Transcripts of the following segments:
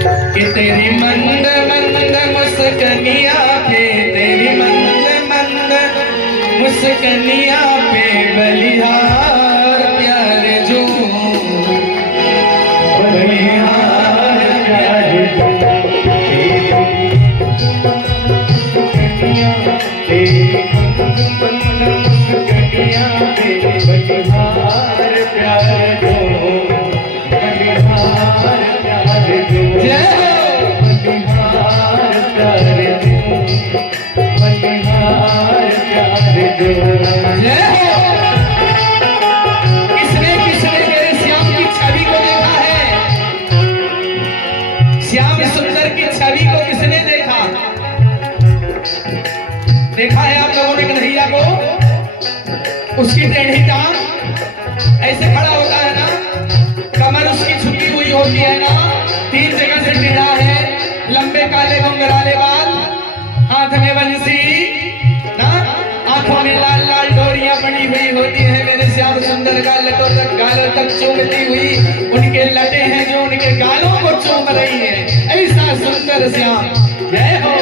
कि तेरी मंद मंद मुस्कनिया पे, तेरी मंद मंद मुस्कनिया पे बलिहार प्यारे जो, बलिहार प्यारे जो, तेरी मंद मंद मुस्कनिया पे बलिहार प्यारे जो, बलिहार प्यारे जो, बलिहार प्यारे जो, बलिहार प्यारे जो। किसने किसने मेरे श्याम की छवि को देखा है? श्याम सुंदर की छवि को किसने देखा? देखा है आप लोगों ने कन्हैया को? उसकी टेढ़ी टांग ऐसे खड़ा होता है ना, कमर उसकी झुकी हुई होती है ना, तीन जगह से टेढ़ा है, लंबे काले घुंघराले बाल, हाथ में बंसी ना, आंखों में लाल लाल डोरियां बनी हुई होती है। मेरे श्याम सुंदर गालों तक चूमती हुई उनके लटे हैं जो उनके गालों को चूम रही है। ऐसा सुंदर श्याम, जय हो।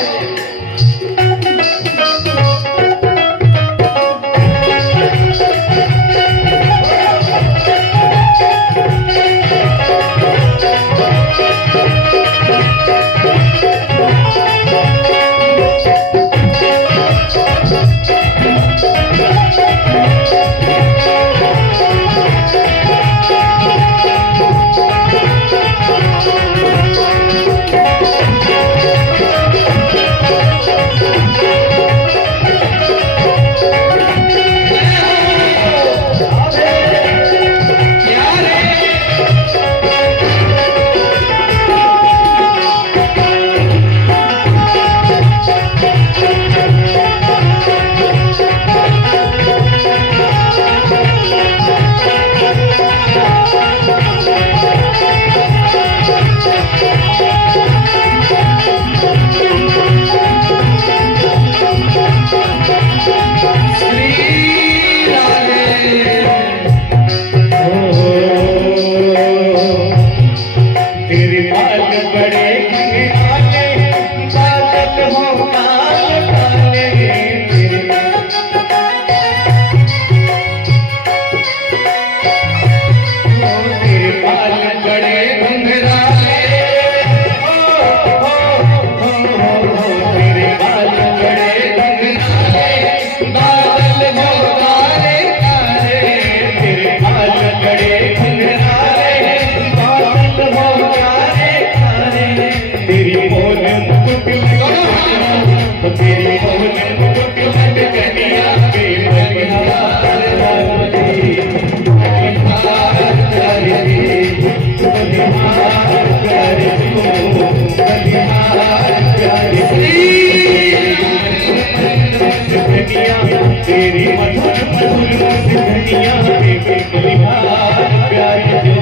तेरी मधुर मधुर मुस्कनिया पे बलिहार प्यारे जो,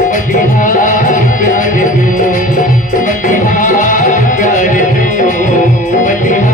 बलिहार प्यारे जो, बलिहार प्यारे जो, बलिहार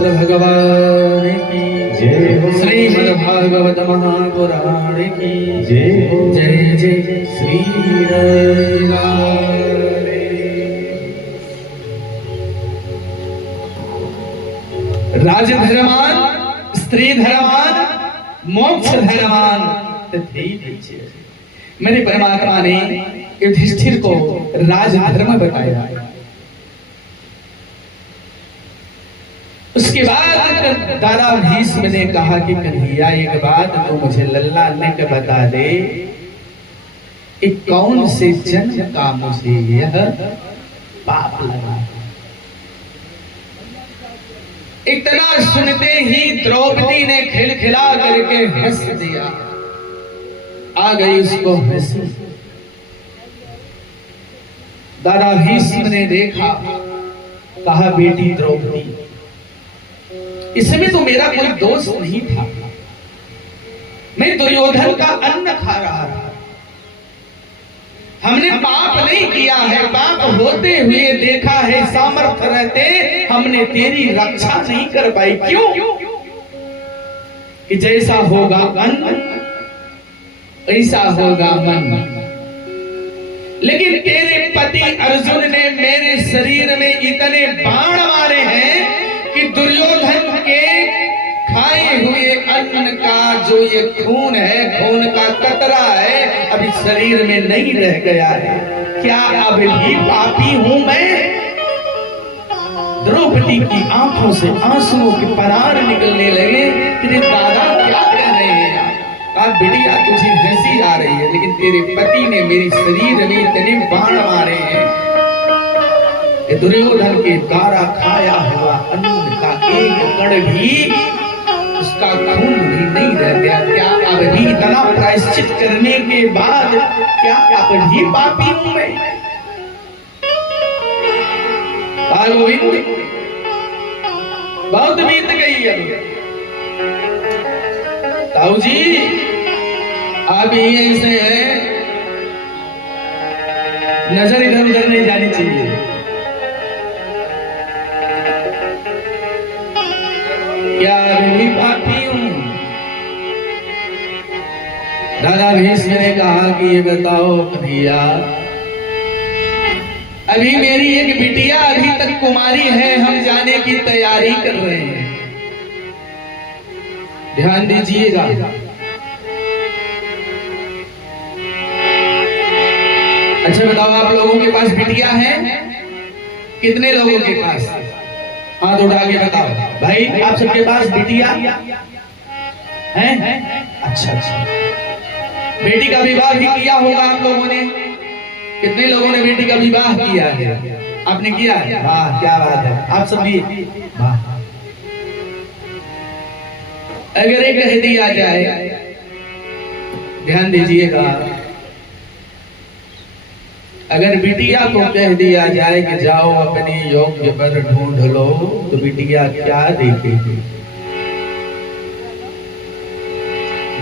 व्यासदेव भगवान की जय हो। श्रीमद्भागवत महापुराण की जय हो। जय जय श्री राम। राज धर्मान, स्त्री धर्मान, मोक्ष धर्मान तथे पीछे। मेरे परमात्मा ने युधिष्ठिर को राजधर्म बताया। उसके बाद दादा भीष्म ने कहा कि कन्हैया एक बात तो मुझे लल्ला ने बता दे कि कौन से जन्म का मुझे यह पाप लगा। इतना सुनते ही द्रौपदी ने खिलखिला करके हंस दिया। आ गई उसको हंसी। दादा भीष्म ने देखा, कहा बेटी द्रौपदी, इसमें तो मेरा कोई दोष नहीं था। मैं दुर्योधन का अन्न खा रहा था। हमने पाप नहीं किया है, पाप होते हुए देखा है। सामर्थ्य रहते हमने तेरी रक्षा नहीं कर पाई। क्यों? कि जैसा होगा अन्न ऐसा होगा मन। लेकिन तेरे पति अर्जुन ने मेरे शरीर में इतने बाण मारे हैं कि दुर्योधन के खाए हुए अन्न का जो ये खून है, खून का कतरा है, अभी शरीर में नहीं रह गया है। क्या अब भी पापी हूं मैं? द्रौपदी की आंखों से आंसुओं के परार निकलने लगे। तेरे दादा क्या कह रहे हैं? कहा बिटिया तुझे हंसी आ रही है, लेकिन तेरे पति ने मेरे शरीर में इतने बाण मारे हैं। दुर्योधन के द्वारा खाया हुआ अन्न का एक कण भी, उसका खून भी नहीं रह गया। क्या अब भी इतना प्रायश्चित करने के बाद क्या अब भी पापी हूं मैं? गोविंद बहुत बीत गई है। ताऊ जी आप ही ऐसे हैं, नजर इधर उधर नहीं जानी चाहिए। क्या अभी पापी हूं? दादा भीष्म ने कहा कि ये बताओ कन्हैया, अभी मेरी एक बिटिया अभी तक कुमारी है, हम जाने की तैयारी कर रहे हैं। ध्यान दीजिएगा। अच्छा बताओ, आप लोगों के पास बिटिया है? कितने लोगों के पास? हाथ उठा के बताओ भाई, आप सबके पास बिटिया है? अच्छा अच्छा। बेटी का विवाह भी किया होगा आप लोगों ने। कितने लोगों ने बेटी का विवाह किया है? आपने किया है? वाह क्या बात है, आप सब भी वाह। अगर एक कह दिया जाए, ध्यान दीजिएगा, अगर बिटिया को कह दिया जाए कि जाओ अपने योग्य वर ढूंढ लो, तो बिटिया क्या देखेगी?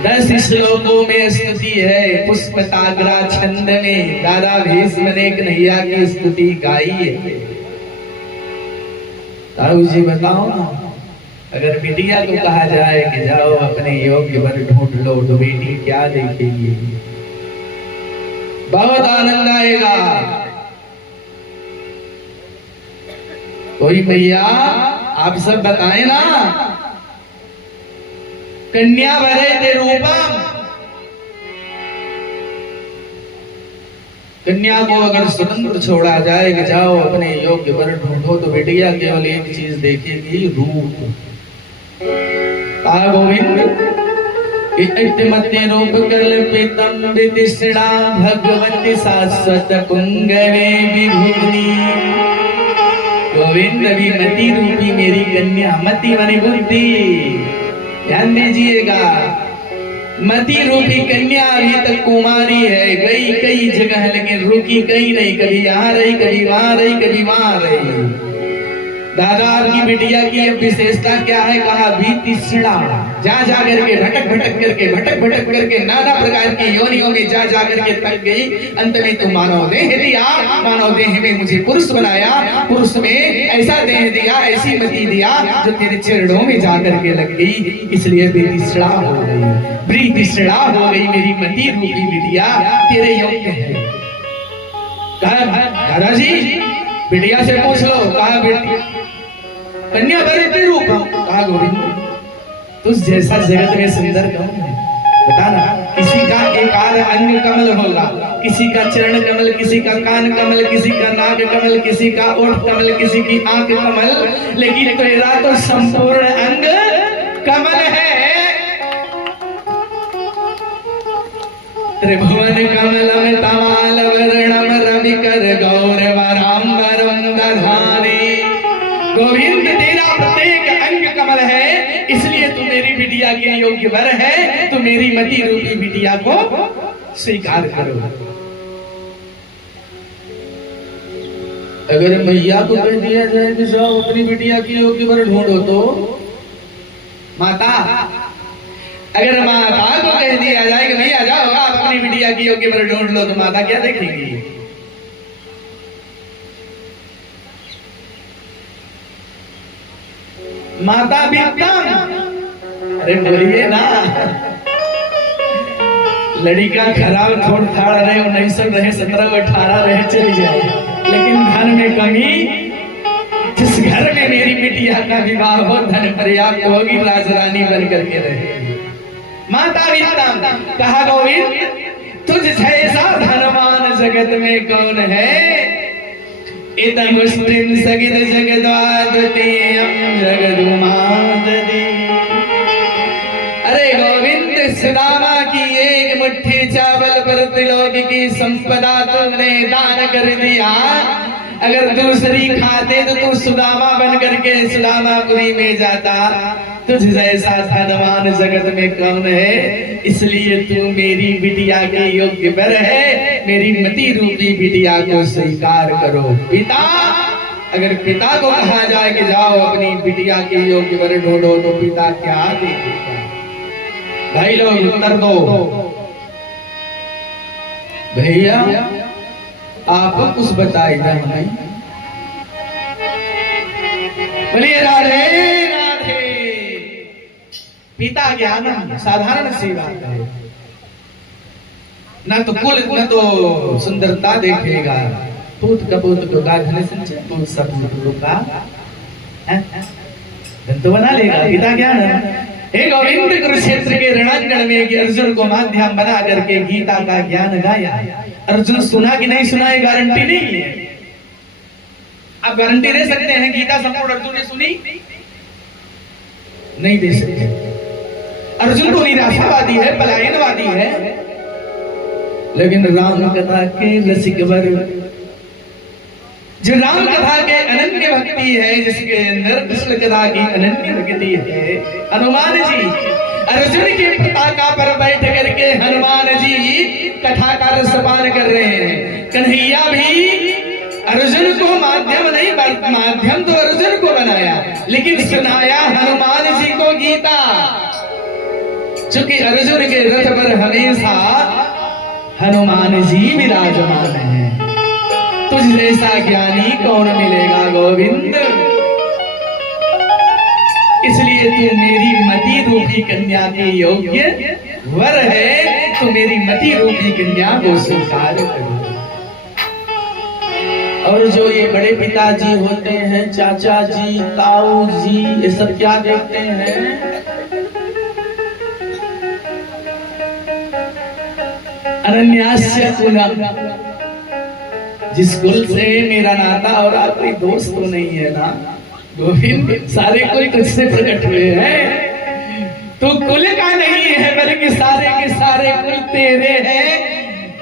10 श्लोकों में स्तुति है। पुष्पताग्रा छंद में दादा भीष्म ने कन्हैया की स्तुति गाई है। ताऊ जी बताओ ना, अगर बिटिया को कहा जाए कि जाओ अपने योग्य वर ढूंढ लो, तो बेटी क्या देखेगी? बहुत आनंद आएगा। कोई भैया आप सब बताएं ना, कन्या वरे ते रूपम, कन्या को अगर स्वतंत्र छोड़ा जाए कि जाओ अपने योग्य वर ढूंढो, तो बेटिया केवल एक चीज देखेगी, रूप। गोविंद इत्मत्ते रूप कल्पितम विदिष्णा भगवती शाश्वत कुंगवे विभूति। गोविंद अभी मति रूपी मेरी कन्या, मति माने बुद्धि, ध्यान दीजिएगा। मति रूपी कन्या अभी तक कुमारी है, गई कई जगह लेकिन रुकी कहीं नहीं। कभी यहाँ रही, कभी वहां रही, कभी वहां रही। दादा आपकी बिटिया की अब विशेषता क्या है? कहा भी तीसरा जा जा करके भटक भटक करके नाना प्रकार की योनियों में जा जा करके थक गई। अंत में तो मानव देह दिया, मानव देह में मुझे पुरुष बनाया, पुरुष में ऐसा देह दिया, ऐसी मति दिया जो तेरे चरणों में जा करके लग गई। इसलिए बेतीसरा हो गई, प्रीतिसड़ा हो गई मेरी मति रूपी बिटिया, तेरे योग्य है। कहा दादाजी बिटिया से पूछ लो। कहा बेटी कन्या बरती रूप। कहा गोविंद तुझ जैसा जगत में सुंदर कौन है? बता ना। किसी का एकार अंग कमल होगा, किसी का चरण कमल, किसी का कान कमल, किसी का नाक कमल, किसी का ओठ कमल, किसी की आंख कमल, लेकिन तेरा तो संपूर्ण अंग कमल है। त्रिभुवन कमलम तमाल वर्णम रविकर गौरवराम्बरम दधाने। गोविंद तेरा प्रत्येक अंग कमल है, इसलिए तू मेरी बिटिया के योग्य वर है। तू मेरी मति रूपी बिटिया को स्वीकार करो। अगर मैया को कह दिया जाए कि जाओ अपनी बिटिया की योग्य वर ढूंढो, तो माता अगर माता को कह दिया जाए कि नहीं आ जाओ आप अपनी बिटिया की योग्य वर ढूंढ लो, तो माता क्या देखेगी? माता वित्तम, अरे बोलिए ना। लड़का खराब थोड़ थाड़ रहे, 19 रहे, 17 18 रहे, चली जाए, लेकिन धन में कमी। जिस घर में मेरी बिटिया का विवाह हो धन पर्याप्त होगी, राजरानी बन करके रहेगी। माता वित्तम। कहा गोविंद तुझ जैसा धनवान जगत में कौन है? इदं मुष्टिं सगित जगद्वाद्वितीयं जगदुमाददे। अरे गोविंद सुदामा की एक मुट्ठी चावल पर त्रिलोक की संपदा तुमने दान कर दिया। अगर दूसरी खाते तो तू सुदामा बन करके सुदामापुरी में जाता। तुझ जैसा धनवान जगत में कौन है? इसलिए तू मेरी बिटिया के योग्य वर है। मेरी मति रूपी बिटिया को स्वीकार करो। पिता, अगर पिता को कहा जाए कि जाओ अपनी बिटिया के योग्य वर ढूंढो, तो पिता क्या देगा? भाई लोग उत्तर दो। भैया आप कुछ बताए जाए नहीं। बोलिए राधे राधे। पिता ज्ञान साधारण सी बात है, न तो कुल न तो सुंदरता देखेगा। पूत कपूत को गाघने संचय पूत सपूत का तो बना लेगा। पिता ज्ञान है। हे गोविंद कुरुक्षेत्र के रणांगण में अर्जुन को माध्यम बना करके गीता का ज्ञान गाया। अर्जुन सुना कि नहीं सुना ये गारंटी नहीं है। आप गारंटी दे सकते हैं गीता संपूर्ण अर्जुन ने सुनी? नहीं दे सकते। अर्जुन तो निराशावादी है, पलायनवादी है, लेकिन राम कथा के रसिक वर, जो राम कथा के अनन्य भक्ति है, जिसके अंदर कृष्ण कथा की अनन्य भक्ति है, हनुमान जी अर्जुन के पताका पर बैठ करके हनुमान जी कथा का रसपान कर रहे हैं। कन्हैया भी अर्जुन को माध्यम नहीं, माध्यम तो अर्जुन को बनाया, लेकिन सुनाया हनुमान जी को गीता। चूंकि अर्जुन के रथ पर हमेशा हनुमान जी विराजमान है। तुझ जैसा ज्ञानी कौन मिलेगा गोविंद? इसलिए तू मेरी मति रूपी कन्या के योग्य वर है। तो मेरी मति रूपी कन्या को स्वीकार करो। और जो ये बड़े पिताजी होते हैं, चाचा जी, ताऊ जी, ये सब क्या देखते हैं? अनन्यास्य कुलम, जिस कुल से मेरा नाता और आप कोई दोस्त तो नहीं है ना गोविंद, सारे कुल तुझसे प्रकट हुए हैं। तो कुल का नहीं है, बल्कि सारे के सारे कुल तेरे हैं,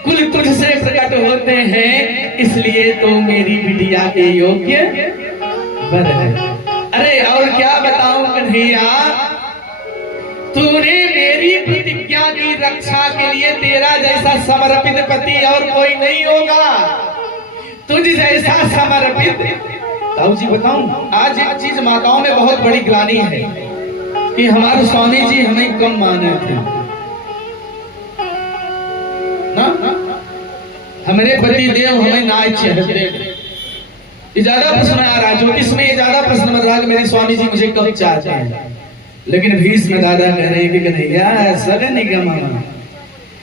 कुल तुझसे प्रकट होते हैं। इसलिए तो मेरी बिटिया के योग्य वर है। अरे और क्या बताऊं कन्हैया, तूने मेरी प्रतिज्ञा की रक्षा के लिए तेरा जैसा समर्पित पति और कोई नहीं होगा। तुझ जैसा समर्पित ताऊ जी बताऊं, आज एक चीज माताओं में बहुत बड़ी ग्लानि है कि हमारे स्वामी जी हमें कम मान रहे थे ना, हमारे पति देव हमें ना चाहते। ये ज्यादा प्रश्न आ रहा है, ज्योतिष में ये ज्यादा प्रश्न बन रहा है कि मेरे स्वामी जी मुझे कब चाहते हैं। लेकिन भीष्म दादा कह रहे हैं कि कन्हैया सगन निगम,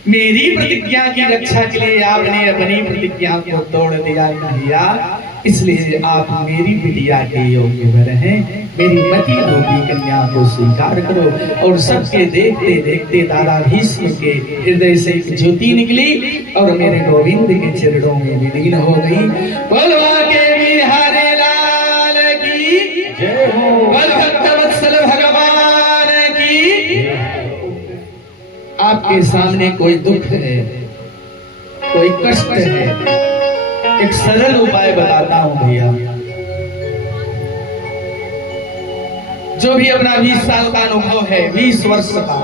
मेरी प्रतिज्ञा की रक्षा के लिए आपने अपनी प्रतिज्ञा को तोड़ दिया कन्हैया, इसलिए आप मेरी बिटिया के योग्य वर हैं। मेरी मति रूपी कन्या को स्वीकार करो। और सबके देखते देखते दादा भीष्म के हृदय से एक ज्योति निकली और मेरे गोविंद के चरणों में विलीन हो गई। बोलवा के बिहारी लाल की जय हो, बोल भक्तवत्सल भगवान की। आपके सामने कोई दुख है, कोई कष्ट है, एक सरल उपाय बताता हूं भैया। जो भी अपना 20 साल का अनुभव है, 20 वर्ष का,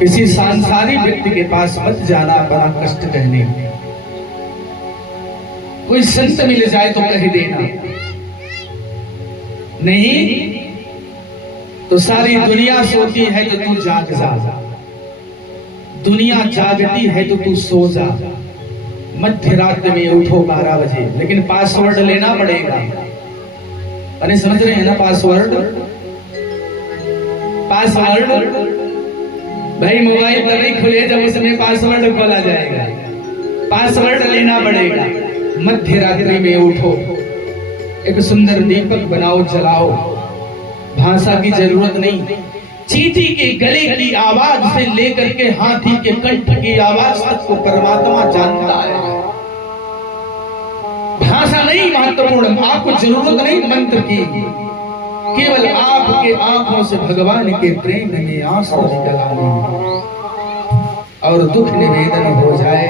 किसी सांसारिक व्यक्ति के पास मत जाना बड़ा कष्ट कहने। कोई संत मिल जाए तो कह देना, नहीं तो सारी दुनिया सोती है तो तू जाग जा, दुनिया जागती है तो तू सो जा। मध्य रात में उठो 12 बजे, लेकिन पासवर्ड लेना पड़ेगा। अरे समझ रहे हैं ना, पासवर्ड भाई मोबाइल पर नहीं खुले, जब उसमें पासवर्ड खोला जाएगा, पासवर्ड लेना पड़ेगा। मध्य रात्रि में उठो, एक सुंदर दीपक बनाओ, जलाओ। भाषा की जरूरत नहीं, चींटी के गले की आवाज से लेकर के हाथी के कंठ की आवाज तक को परमात्मा जानता है। भाषा नहीं महत्वपूर्ण, आपको जरूरत नहीं मंत्र की, केवल आपके आंखों से भगवान के प्रेम में आंसू निकल आने और दुख निवेदन हो जाए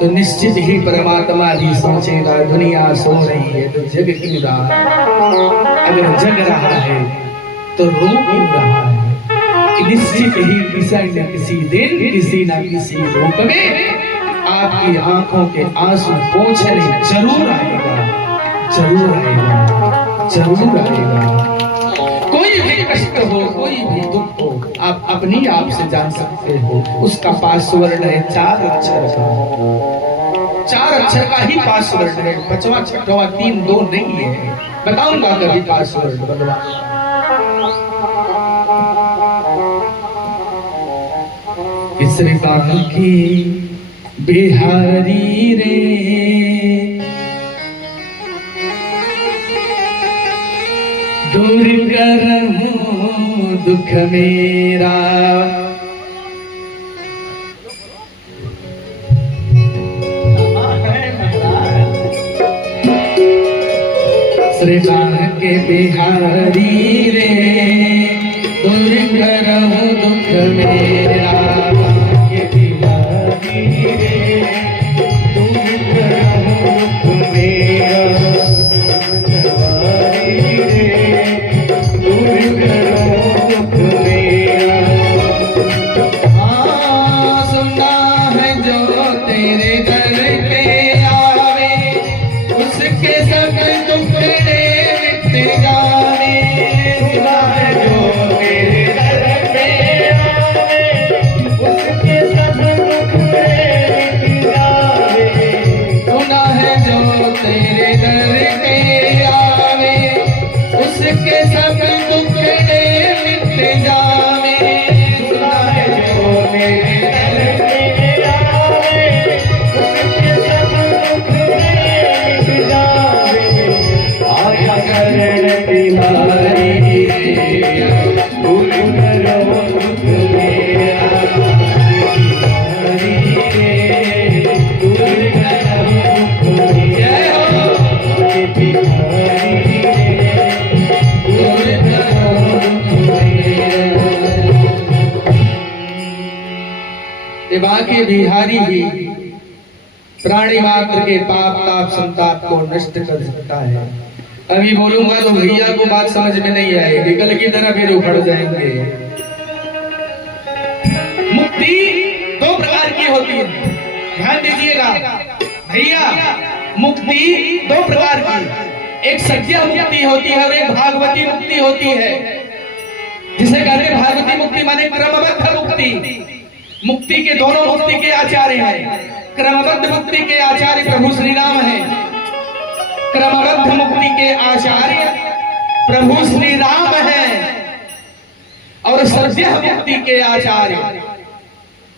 तो निश्चित ही परमात्मा भी सोचेगा दुनिया सो रही है तो जग क्यों रहा है, अगर जग रहा है तो रो क्यों रहा है। निश्चित ही किसी न किसी दिन, किसी न किसी रूप में आपकी आंखों के आंसू पोंछने जरूर आएगा, जरूर आएगा, जरूर आएगा। कोई भी कष्ट हो, कोई भी दुख हो, आप अपनी आप से जान सकते हो। उसका पासवर्ड है 4 अक्षर का, 4 अक्षर का ही पासवर्ड है, 5वां 6वां 3 2 नहीं है। बताऊंगा कभी पासवर्ड बनवा। किसरे बात की बिहारी रे, दूर करहूं दुख मेरा। श्री राम के बिहारी रे, दूर करहूं दुख मेरा। के बिहारी रे, दूर करहूं दुख मेरा। बाकी बिहारी ही प्राणी मात्र के पाप ताप संताप को नष्ट कर सकता है। अभी बोलूंगा तो भैया को बात समझ में नहीं आएगी, कल की तरह फिर उखड़ जाएंगे। मुक्ति 2 प्रकार की होती है, ध्यान दीजिएगा भैया, मुक्ति दो प्रकार की, एक सज्जा मुक्ति होती है और एक भागवती मुक्ति होती है। जिसे कहते हैं भागवती मुक्ति माने क्रमबद्ध मुक्ति। मुक्ति के दोनों मुक्ति के आचार्य हैं। क्रमबद्ध मुक्ति के आचार्य प्रभु श्री राम हैं। क्रमबद्ध मुक्ति के आचार्य प्रभु श्री राम हैं और सज्जा मुक्ति के आचार्य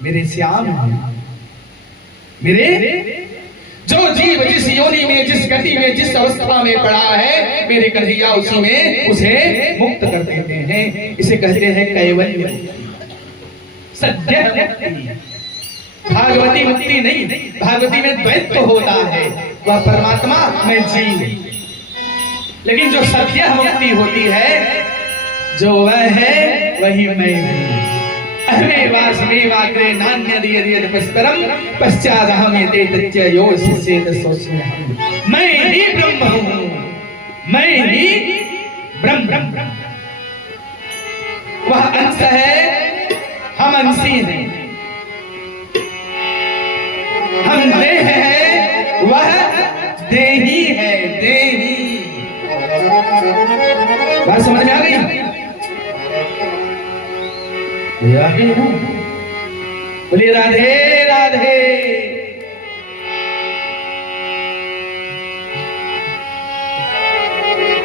मेरे श्याम हैं। मेरे जो जीव जिस योनि में, जिस गति में, जिस अवस्था में पड़ा है, मेरे कन्हैया उसी में उसे मुक्त कर देते हैं। इसे कहते हैं कैवल्य, सद्य मुक्ति। भागवती मुक्ति नहीं, भागवती में द्वैत होता है, वह परमात्मा में जीव। लेकिन जो सत्य मुक्ति होती है, जो वह है वही मैं हूं। अहमेवास्मेवाग्रे नान्यद्यद्यद्पस्परम पश्चादहमेते तच्चयो शिष्येत सोऽस्म्यहम्। मैं ही ब्रह्म हूं, मैं ही ब्रह्म। वह अंश है, हम अंशी हैं। हम देह है, वह देही है, देही। बात समझ में आ गई? बोलिए राधे राधे।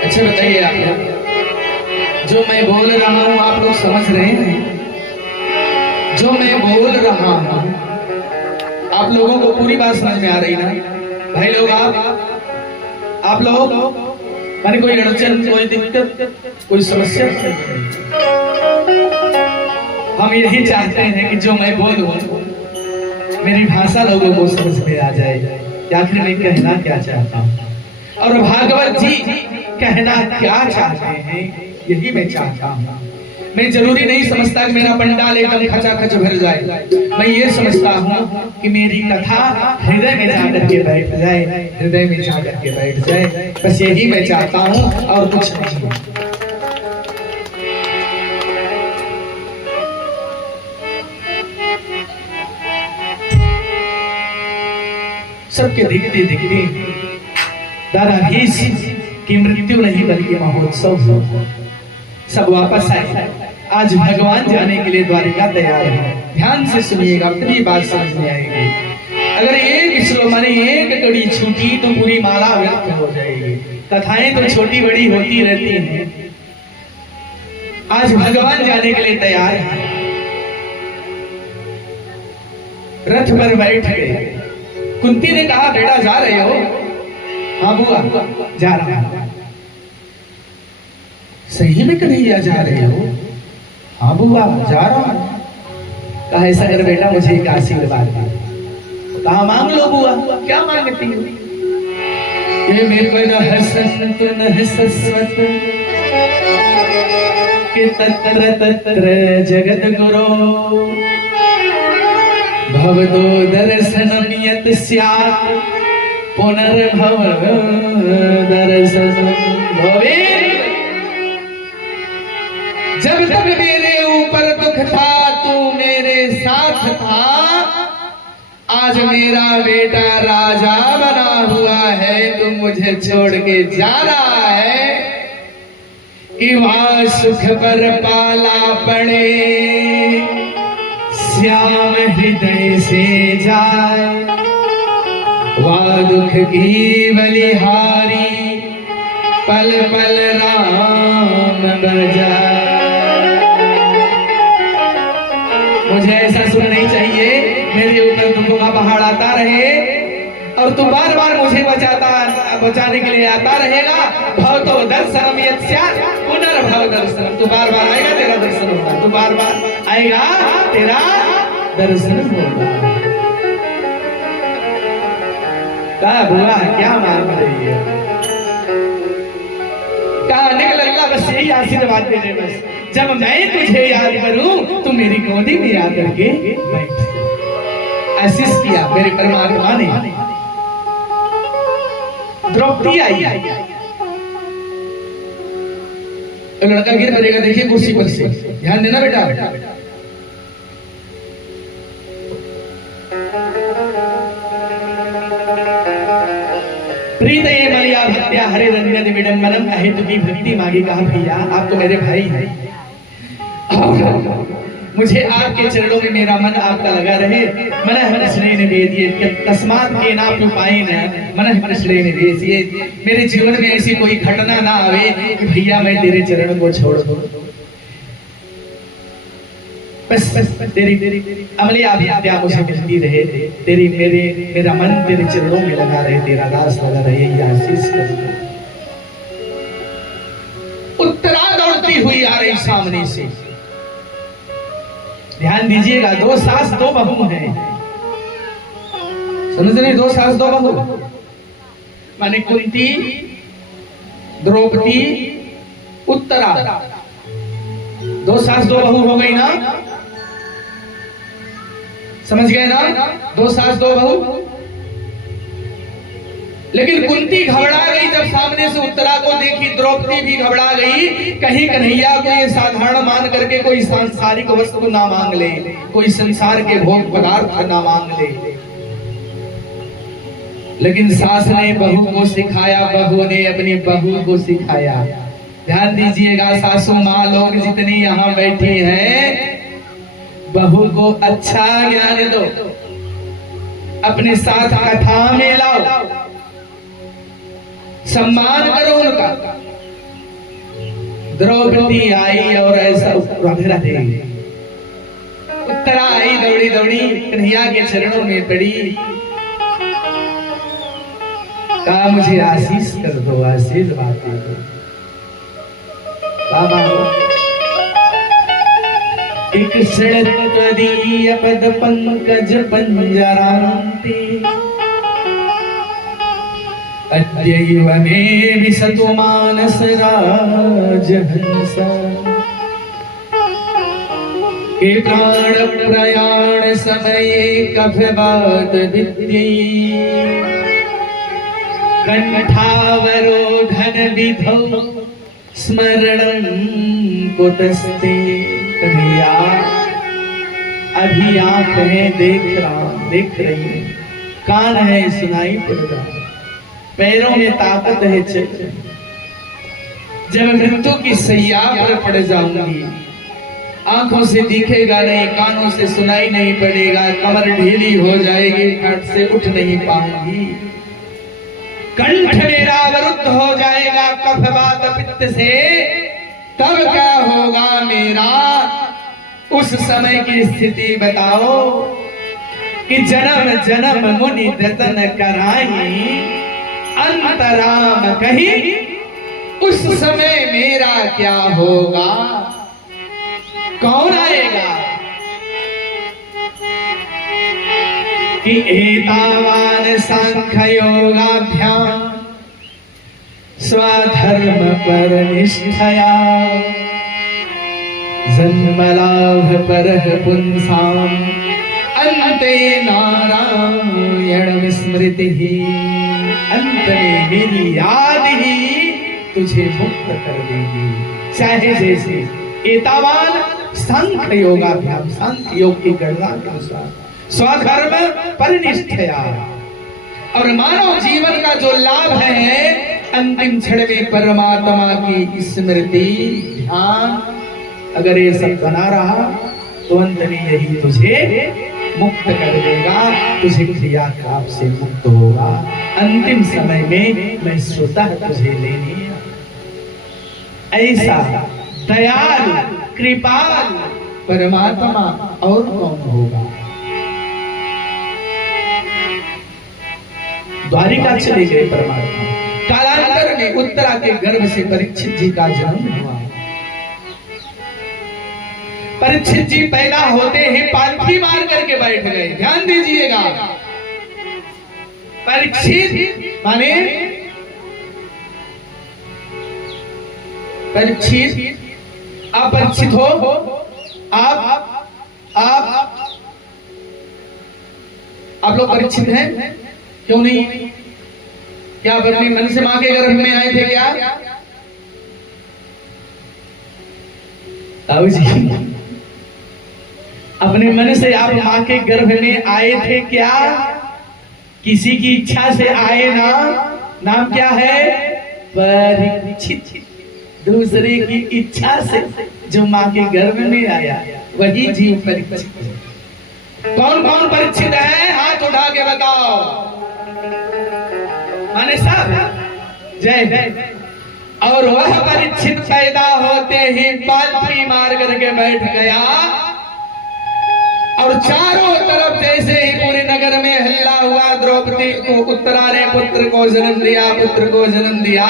अच्छा बताइए आप लोग, जो मैं बोल रहा हूं आप लोग समझ रहे हैं? जो मैं बोल रहा हूं आप लोगों को पूरी बात समझ में आ रही ना भाई लोग? आप लोग माने कोई अड़चन, कोई दिक्कत, कोई समस्या? हम यही चाहते हैं कि जो मैं बोलूं मेरी भाषा लोगों को समझ में आ जाए कि आखिर मैं कहना क्या चाहता हूं और भागवत जी कहना क्या चाहते हैं, यही मैं चाहता हूं। मैं जरूरी नहीं समझता कि मेरा पंडाल एकदम खचाखच भर जाए। मैं ये समझता हूं कि मेरी कथा हृदय में जाकर के बैठ जाए, हृदय में जाकर के बैठ जाए। बस यही मैं चाहता हूं और कुछ नहीं। सबके दिखते दिखते दादा भीष की मृत्यु नहीं बल्कि महोत्सव। सब वापस आए। आज भगवान जाने के लिए द्वारिका तैयार है। ध्यान से सुनिएगा, अपनी बात समझ में आएगी। अगर एक श्लोक माने एक कड़ी छूटी तो पूरी माला व्यक्त हो जाएगी। कथाएं तो छोटी बड़ी होती रहती हैं। आज भगवान जाने के लिए तैयार है। रथ पर बैठ गए। कुंती ने कहा, बेटा जा रहे हो? हाँ बुआ जा रहा हूं। सही में कन्हैया जा रहे हो? हाँ बुआ जा रहा हूं। कहा ऐसा कर बेटा, मुझे एक आशीर्वाद दे। कहा मांग लो बुआ। क्या मांगती हो? ये मेरे पर सरस्वत के तत्र तत्र जगत गुरो भवतो दर्शनम यत् स्यात् पुनर्भव दर्शनम भवे। जब तक मेरे ऊपर दुख था तू मेरे साथ था। आज मेरा बेटा राजा बना हुआ है, तू मुझे छोड़ के जा रहा है कि वहां सुख पर पाला पड़े, श्याम हृदय से जाए, वह दुख की बलिहारी पल पल राम बजाए। मुझे ऐसा सुनना नहीं चाहिए मेरे ऊपर दुखों का पहाड़ आता रहे और तू बार बार मुझे बचाने के लिए आता रहेगा। भव तो दर्शनम यत् स्यात् पुनर्भव दर्शनम। तू बार बार आएगा, तेरा दर्शन होगा। तू बार बार आएगा, तेरा दर्शन होगा। कहा बुआ क्या मांग रही है? कहा निकल अल्लाह बस यही आशीर्वाद दे दे। बस जब मैं तुझे याद करूं तो मेरी गोदी में आकर के बैठ। आशीष किया मेरे परमात्मा ने। द्रौपदी आई। लड़का गिर पड़ेगा, देखिए कुर्सी पर से। ध्यान देना बेटा। भक्त्या हरे रंगन विडम्बनम अहित की भक्ति मांगी। कहा भैया आप तो मेरे भाई हैं और मुझे आपके चरणों में मेरा मन आपका लगा रहे। मन कृष्ण निवेदिए तस्मात् केनापि उपायेन मन कृष्ण निवेदिए। मेरे जीवन में ऐसी कोई घटना ना आवे कि भैया मैं तेरे चरण को छोड़ दूं। बस तेरी अमली आज्ञा मुझे मिलती रहे। तेरी मेरा मन तेरे चरणों में लगा रहे, तेरा दास लगा रहे, यही आशीष कर। उत्तरा दौड़ती हुई आ रही सामने से। ध्यान दीजिएगा, 2 सास 2 बहू हैं। समझ रहे? 2 सास 2 बहू माने कुंती, द्रौपदी, उत्तरा। 2 सास 2 बहू हो गई ना, समझ गए ना? 2 सास 2 बहू। लेकिन कुंती घबरा गई जब सामने से उत्तरा को देखी। द्रौपदी भी घबरा गई, कहीं कन्हैया को ये साधारण मान करके कोई सांसारिक वस्तु ना मांग ले, कोई संसार के भोग पदार्थ ना मांग ले। लेकिन सास ने बहू को सिखाया, बहू ने अपनी बहू को सिखाया। ध्यान दीजिएगा, सासू माँ लोग जितनी यहाँ बैठी हैं, बहू को अच्छा ज्ञान दो, अपने साथ कथा में लाओ, सम्मान करो उनका। द्रौपदी आई और ऐसा राधे उत्तरा आई दौड़ी दौड़ी कन्हैया के चरणों में पड़ी। कहा मुझे आशीष कर दो, आशीर्वाद दे दो बाबा। एक त्वदीय पद पंकज पंजरान्ते अद्यैव मे विसतु मानस राजहंसा। के प्राण प्रयाण समये कफवात विद्यै कंठावरोधन विधौ स्मरणं कुतस्ते। कन्हैया अभी आंख है, देख रही है, कान है सुनाई पड़ रहा, पैरों में ताकत है चल। जब मृत्यु की सैया पर पड़ जाऊंगी, आंखों से दिखेगा नहीं, कानों से सुनाई नहीं पड़ेगा, कमर ढीली हो जाएगी, खट से उठ नहीं पाऊंगी, कंठ मेरा अवरुद्ध हो जाएगा कफवात पित्त से, तब क्या होगा मेरा? उस समय की स्थिति बताओ कि जन्म जन्म मुनि दतन कराई, अंतराम कहीं उस समय मेरा क्या होगा? कौन आएगा? कि एतावान सांख्य योगाभ्याम स्वधर्म पर निष्ठया जन्मलाभ पर पुंसाम अन्ते नारायण विस्मृति। अंत में मेरी याद ही तुझे मुक्त कर देगी। चाहे जैसे एतावान सांख्य योगाभ्याम, सांख्य योग की गणना के अनुसार स्वधर्म परिनिष्ठया, और मानव जीवन का जो लाभ है अंतिम क्षण में परमात्मा की स्मृति, ध्यान, अगर ये सब बना रहा तो अंत में यही तुझे मुक्त कर देगा, तुझे क्रिया काप से मुक्त होगा। अंतिम समय में मैं स्वतः तुझे लेने ऐसा दयालु कृपालु परमात्मा और कौन होगा? द्वारिका चले गए परमात्मा। कालांतर में उत्तरा के गर्भ से परीक्षित जी का जन्म हुआ। परीक्षित जी पैदा होते ही पालथी मार करके बैठ गए। ध्यान दीजिएगा, परीक्षित माने परीक्षित, अपरिचित हो आप लोग परीक्षित हैं क्यों नहीं? क्या अपने मन से मां के गर्भ में आए थे क्या? ताऊ जी, अपने मन से आप मां के गर्भ में आए थे क्या? किसी की इच्छा से आए ना? नाम क्या है? परीक्षित। दूसरे की इच्छा से जो माँ के गर्भ में आया वही जीव परीक्षित। कौन कौन परीक्षित है? हाथ उठा के बताओ। माने सब जय जय। और वह परीक्षित पैदा होते ही पालथी मार करके बैठ गया और चारों तरफ जैसे ही पूरे नगर में हल्ला हुआ, द्रौपदी को उत्तरा ने पुत्र को जन्म दिया, पुत्र को जन्म दिया।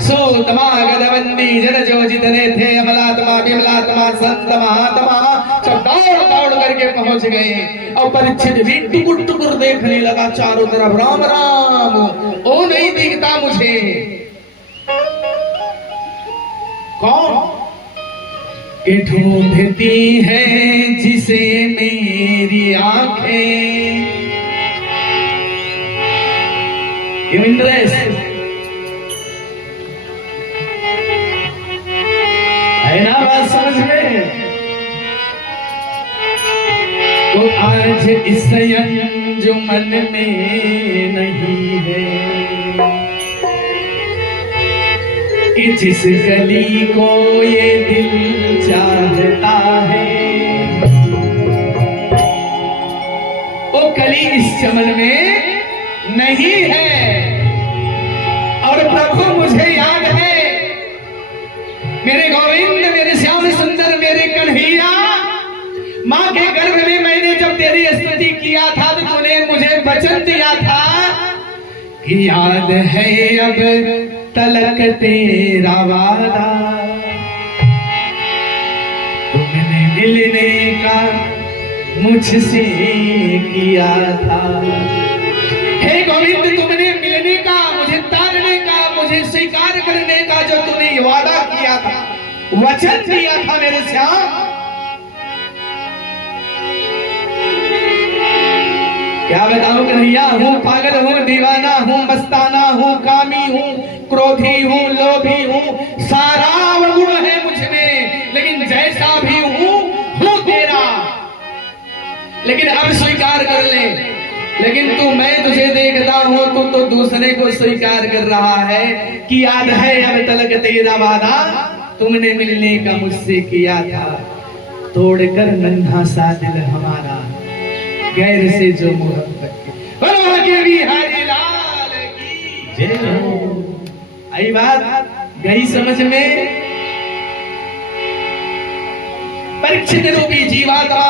सूतमा गदवंदी जन जो जितने थे अमलात्मा विमलात्मा संत महात्मा सब दौड़ दौड़ करके पहुंच गए और परीक्षित भी टुकुर टुकुर देखने लगा चारों तरफ। राम राम, ओ नहीं दिखता मुझे। कौन? कि ढूंढती है जिसे मेरी आंखें। इंद्रेश है ना बात समझ में? तो आज इस अंजुमन में नहीं है कि जिस गली को ये दिल चाहता है, वो गली इस चमन में नहीं है। और प्रभु मुझे याद है, मेरे गोविंद, मेरे श्याम सुंदर, मेरे कन्हैया, माँ के गर्भ में मैंने जब तेरी स्तुति किया था तो तूने मुझे वचन दिया था कि याद है अब तलक तेरा वादा, तुमने मिलने का मुझसे किया था। हे गोविंद, तुमने मिलने का, मुझे तारने का, मुझे स्वीकार करने का जो तूने वादा किया था, वचन दिया था मेरे श्याम, क्या बताऊं कन्हैया? हूँ पागल, हूँ दीवाना, हूँ मस्ताना, हूँ कामी, हूँ क्रोधी, हूँ लोभी, हूँ सारा अवगुण है मुझ में, लेकिन जैसा भी हूँ तेरा। लेकिन अब स्वीकार कर ले। लेकिन तू, मैं तुझे देखता हूँ, तू तो दूसरे को स्वीकार कर रहा है कि याद है अब तलक तेरा वादा, तुमने मिलने का मुझसे किया था। तोड़कर नन्हा सा दिल हमारा गैर से जो मोहब्बत की बिहारी लाल की जय हो। आई बात गई समझ में? परीक्षित रूपी जीवात्मा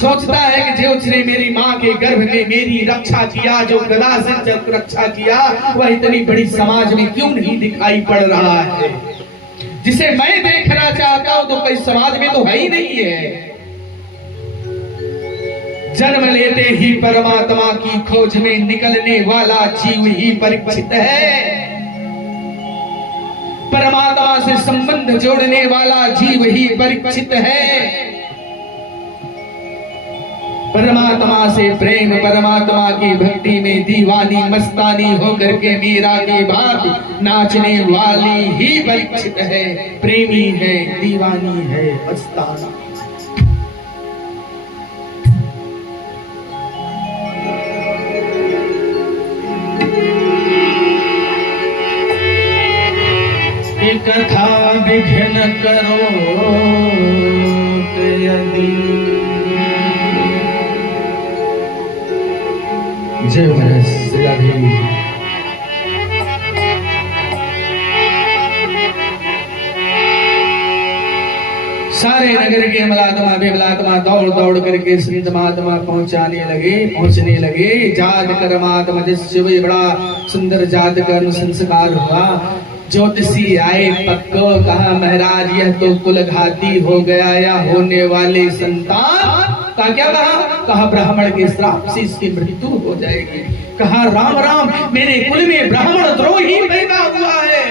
सोचता है कि जो उसने मेरी माँ के गर्भ में मेरी रक्षा किया, जो गदा से जब रक्षा किया, वह इतनी बड़ी समाज में क्यों नहीं दिखाई पड़ रहा है? जिसे मैं देखना चाहता हूं तो कोई समाज में तो है ही नहीं है। जन्म लेते ही परमात्मा की खोज में निकलने वाला जीव ही परीक्षित है। परमात्मा से संबंध जोड़ने वाला जीव ही परीक्षित है। परमात्मा से प्रेम, परमात्मा की भक्ति में दीवानी मस्तानी होकर के मीरा की बात नाचने वाली ही परीक्षित है, प्रेमी है, दीवानी है, मस्ताना। कथा विघ्न करो यदि, जय भरत रवि। सारे नगर के अमलात्मा बेमलात्मा दौड़ दौड़ करके संत महात्मा पहुंचने लगे। जात कर्मात्मा जिससे बड़ा सुंदर जात कर्म संस्कार हुआ। ज्योतिषी आए पक्को, कहा महाराज यह तो कुलघाती हो गया या होने वाले संतान का क्या कहा ब्राह्मण के श्राप से इसकी मृत्यु हो जाएगी। कहा राम राम, मेरे कुल में ब्राह्मण द्रोही पैदा हुआ है।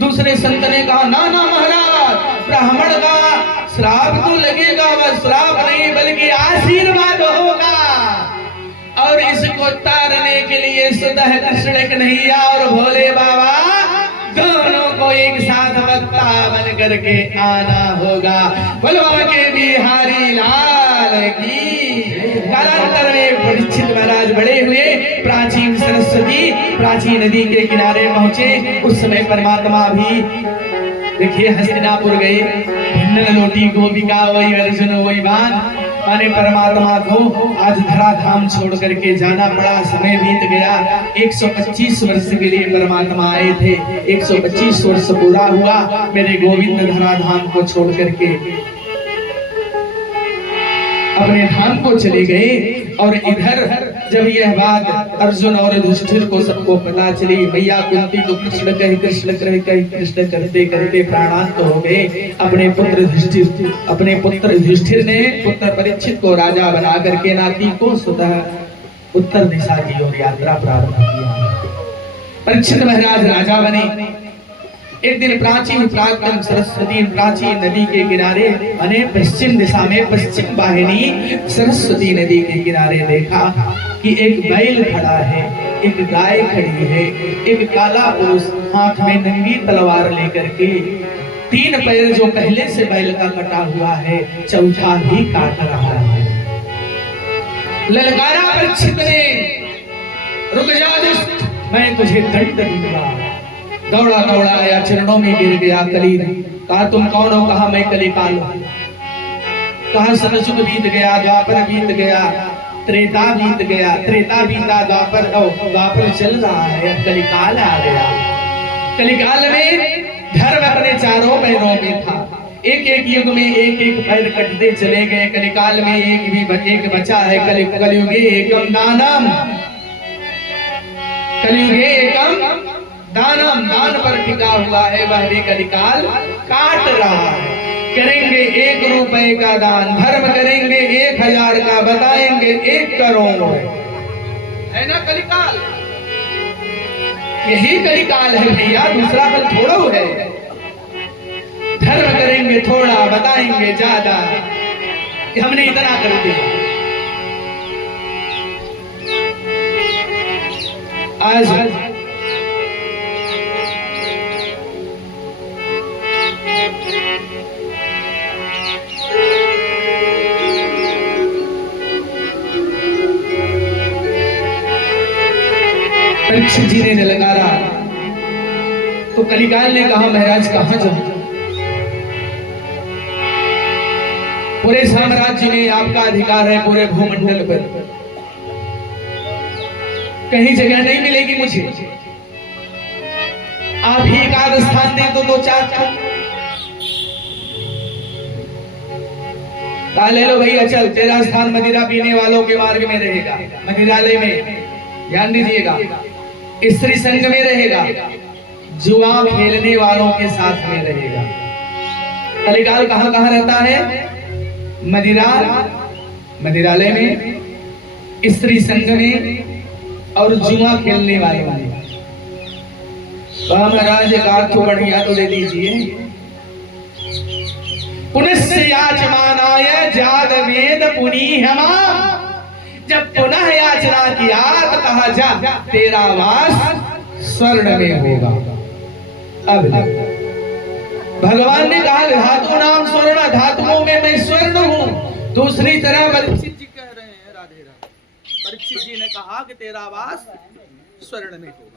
दूसरे संत ने कहा ना ना महाराज, ब्राह्मण का श्राप तो लगेगा, वह श्राप नहीं बल्कि आशीर्वाद होगा। और इसको तारने के लिए स्वतः कृष्ण कन्हैया और भोले बाबा दोनों को एक साथ वक्ता बन करके आना होगा। बोलो के बिहारी लाल की। कालांतर में परीक्षित महाराज बड़े हुए, प्राचीन सरस्वती प्राचीन नदी के किनारे पहुंचे। उस समय परमात्मा भी देखिए हस्तिनापुर गए, भिन्न लोटी गोपिका वही अर्जुन वही बान, माने परमात्मा को आज धराधाम छोड़ करके जाना पड़ा। समय बीत गया, 125 वर्ष के लिए परमात्मा आए थे, 125 वर्ष पूरा हुआ, मेरे गोविंद धराधाम को छोड़ करके अपने धाम को चले गए। और इधर जब यह बात अर्जुन और युधिष्ठिर को सबको पता चली, मैया कुंती को कृष्ण कहे कृष्ण करते करते प्राणांत हो गए। अपने पुत्र युधिष्ठिर ने पुत्र परीक्षित को राजा बना करके नाती को स्वतः उत्तर दिशा की ओर यात्रा प्रारंभ किया। परीक्षित महाराज राजा बने। एक दिन प्राचीन सरस्वती प्राचीन नदी के किनारे माने पश्चिम दिशा में पश्चिम वाहिनी सरस्वती नदी के किनारे देखा कि एक बैल खड़ा है, एक गाय खड़ी है, एक काला पुरुष हाथ में नंगी तलवार लेकर के, 3 पैर जो पहले से बैल का कटा हुआ है, चौथा भी काट रहा है। ललकारा परीक्षित ने, रुक जा दुष्ट, मैं तुझे दंड दूंगा। दौड़ा दौड़ा आया, चरणों में गिर गया। कली कहा तुम कौन हो? कहा मैं कलिकाल हूं। कहा सतयुग बीत गया, द्वापर बीत गया, त्रेता बीत गया, त्रेता बीता, द्वापर चल रहा है, अब कलिकाल आ गया। कलिकाल में धर्म अपने चारों पैरों में था, एक एक युग में एक एक पैर कटते चले गए। कलिकाल में एक बचा है, कलियुगे एकम दानम, कलियुगे एकम दानम, दान पर टिका हुआ है, वह भी कलिकाल काट रहा है। करेंगे 1 रुपए का दान, धर्म करेंगे 1000 का, बताएंगे 1 करोड़, है ना कलिकाल? यही कलिकाल है भैया, दूसरा बल थोड़ा है। धर्म करेंगे थोड़ा, बताएंगे ज्यादा, हमने इतना कर दिया। आज परीक्षित जी ने ललकारा तो कलिकाल ने कहा महाराज कहां जाऊं? पूरे साम्राज्य में आपका अधिकार है, पूरे भूमंडल पर कहीं जगह नहीं मिलेगी मुझे, आप ही एक आध स्थान दे दो, 2-4 ले लो भैया, चल तेरा स्थान मदिरा पीने वालों के मार्ग में रहेगा, मदिरालय में, ध्यान दीजिएगा, स्त्री संघ में रहेगा, जुआ खेलने वालों के साथ में रहेगा। कलिकाल कहां कहां रहता है? मदिरालय में, स्त्री संघ में और जुआ खेलने वालों में। महाराज एक आर्थ बढ़िया तो दे दीजिए। पुनस्य याचमानाय जात वेद पुनीहमा, जब पुनः याचना किया तो कहा जा तेरा वास स्वर्ण में होगा। अब भगवान ने कहा धातु नाम स्वर्ण, धातुओं में मैं स्वर्ण हूं। दूसरी तरफ परीक्षित जी कह रहे हैं राधे राधे, परीक्षित जी ने कहा कि तेरा वास स्वर्ण में होगा।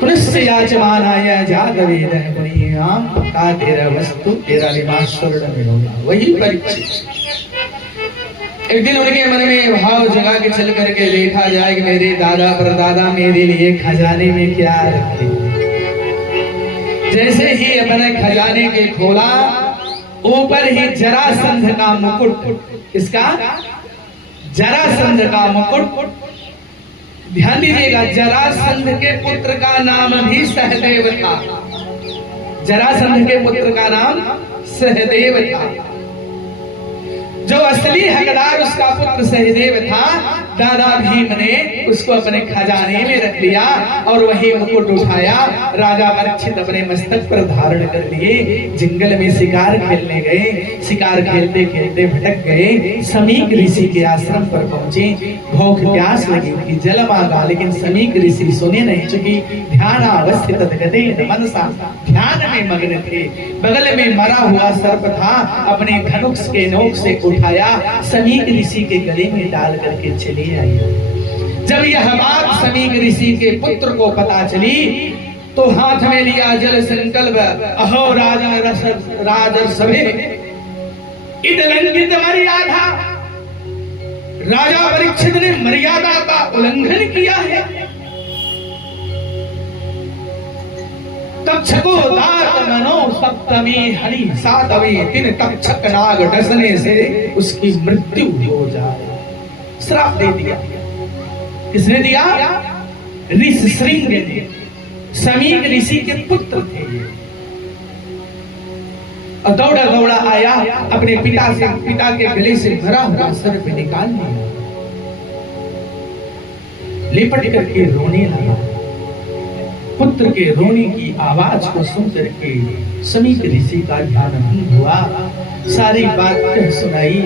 पुनस्य याचमानाय जात वेद पुनीयाम, पक्का तेरा वस्तु तेरा निवास स्वर्ण में होगा। वही परीक्षित एक दिन उनके मन में भाव जगा के चल करके देखा जाए कि मेरे दादा परदादा मेरे लिए खजाने में क्या रखे। जैसे ही अपने खजाने के खोला, ऊपर ही जरासंध का मुकुट, इसका जरासंध का मुकुट। ध्यान दीजिएगा, जरासंध के पुत्र का नाम भी सहदेव था। जरासंध के पुत्र का नाम सहदेव था। जो असली हकदार उसका पुत्र सहदेव था, दादा भीम ने उसको अपने खजाने में रख लिया और वही मुकुट उठाया। राजा परीक्षित अपने मस्तक पर धारण कर लिए, जंगल में शिकार खेलने गए। शिकार खेलते खेलते भटक गए, समीक ऋषि के आश्रम पर पहुंचे। भूख प्यास लगी उनकी, जल मांगा, लेकिन समीक ऋषि सुने नहीं, चुकी ध्यान अवस्थित तद्गते मनसा, ध्यान में मग्न थे। बगल में मरा हुआ सर्प था, अपने धनुष के नोक से उठाया, समीक ऋषि के गले में डाल करके चली आई। जब यह बात समीक ऋषि के पुत्र को पता चली तो हाथ में लिया जल संकल्प, अहो राजर्षभे इदलंघित मर्यादा, राजा परीक्षित ने मर्यादा का उल्लंघन किया है। तक्षको दात मनो सप्तमी हरि सातवी दिन तक्षक नाग डसने से उसकी मृत्यु हो जाए, श्राप दे दिया। किसने दिया? ऋषिशृंग ने। समीक ऋषि के पुत्र थे और दौड़ा दौड़ा आया, अपने पिता के गले से भरा हुआ सर्प निकाल लिया, लिपट करके रोने लगा। पुत्र के रोने की आवाज को सुनकर के समीक ऋषि का ध्यान भंग हुआ। सारी बात कह सुनाई,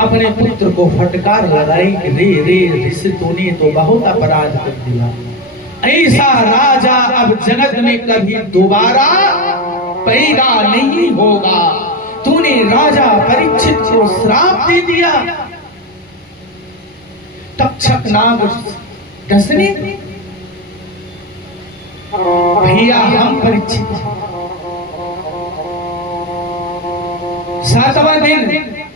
अपने पुत्र को फटकार लगाई कि रे रे ऋषि तूने तो बहुत अपराध कर दिया, ऐसा राजा अब जगत में कभी दोबारा पैदा नहीं होगा। तूने राजा परीक्षित को श्राप दे दिया। तक्षक नाग डसने, भैया हम परीक्षित, सातवां दिन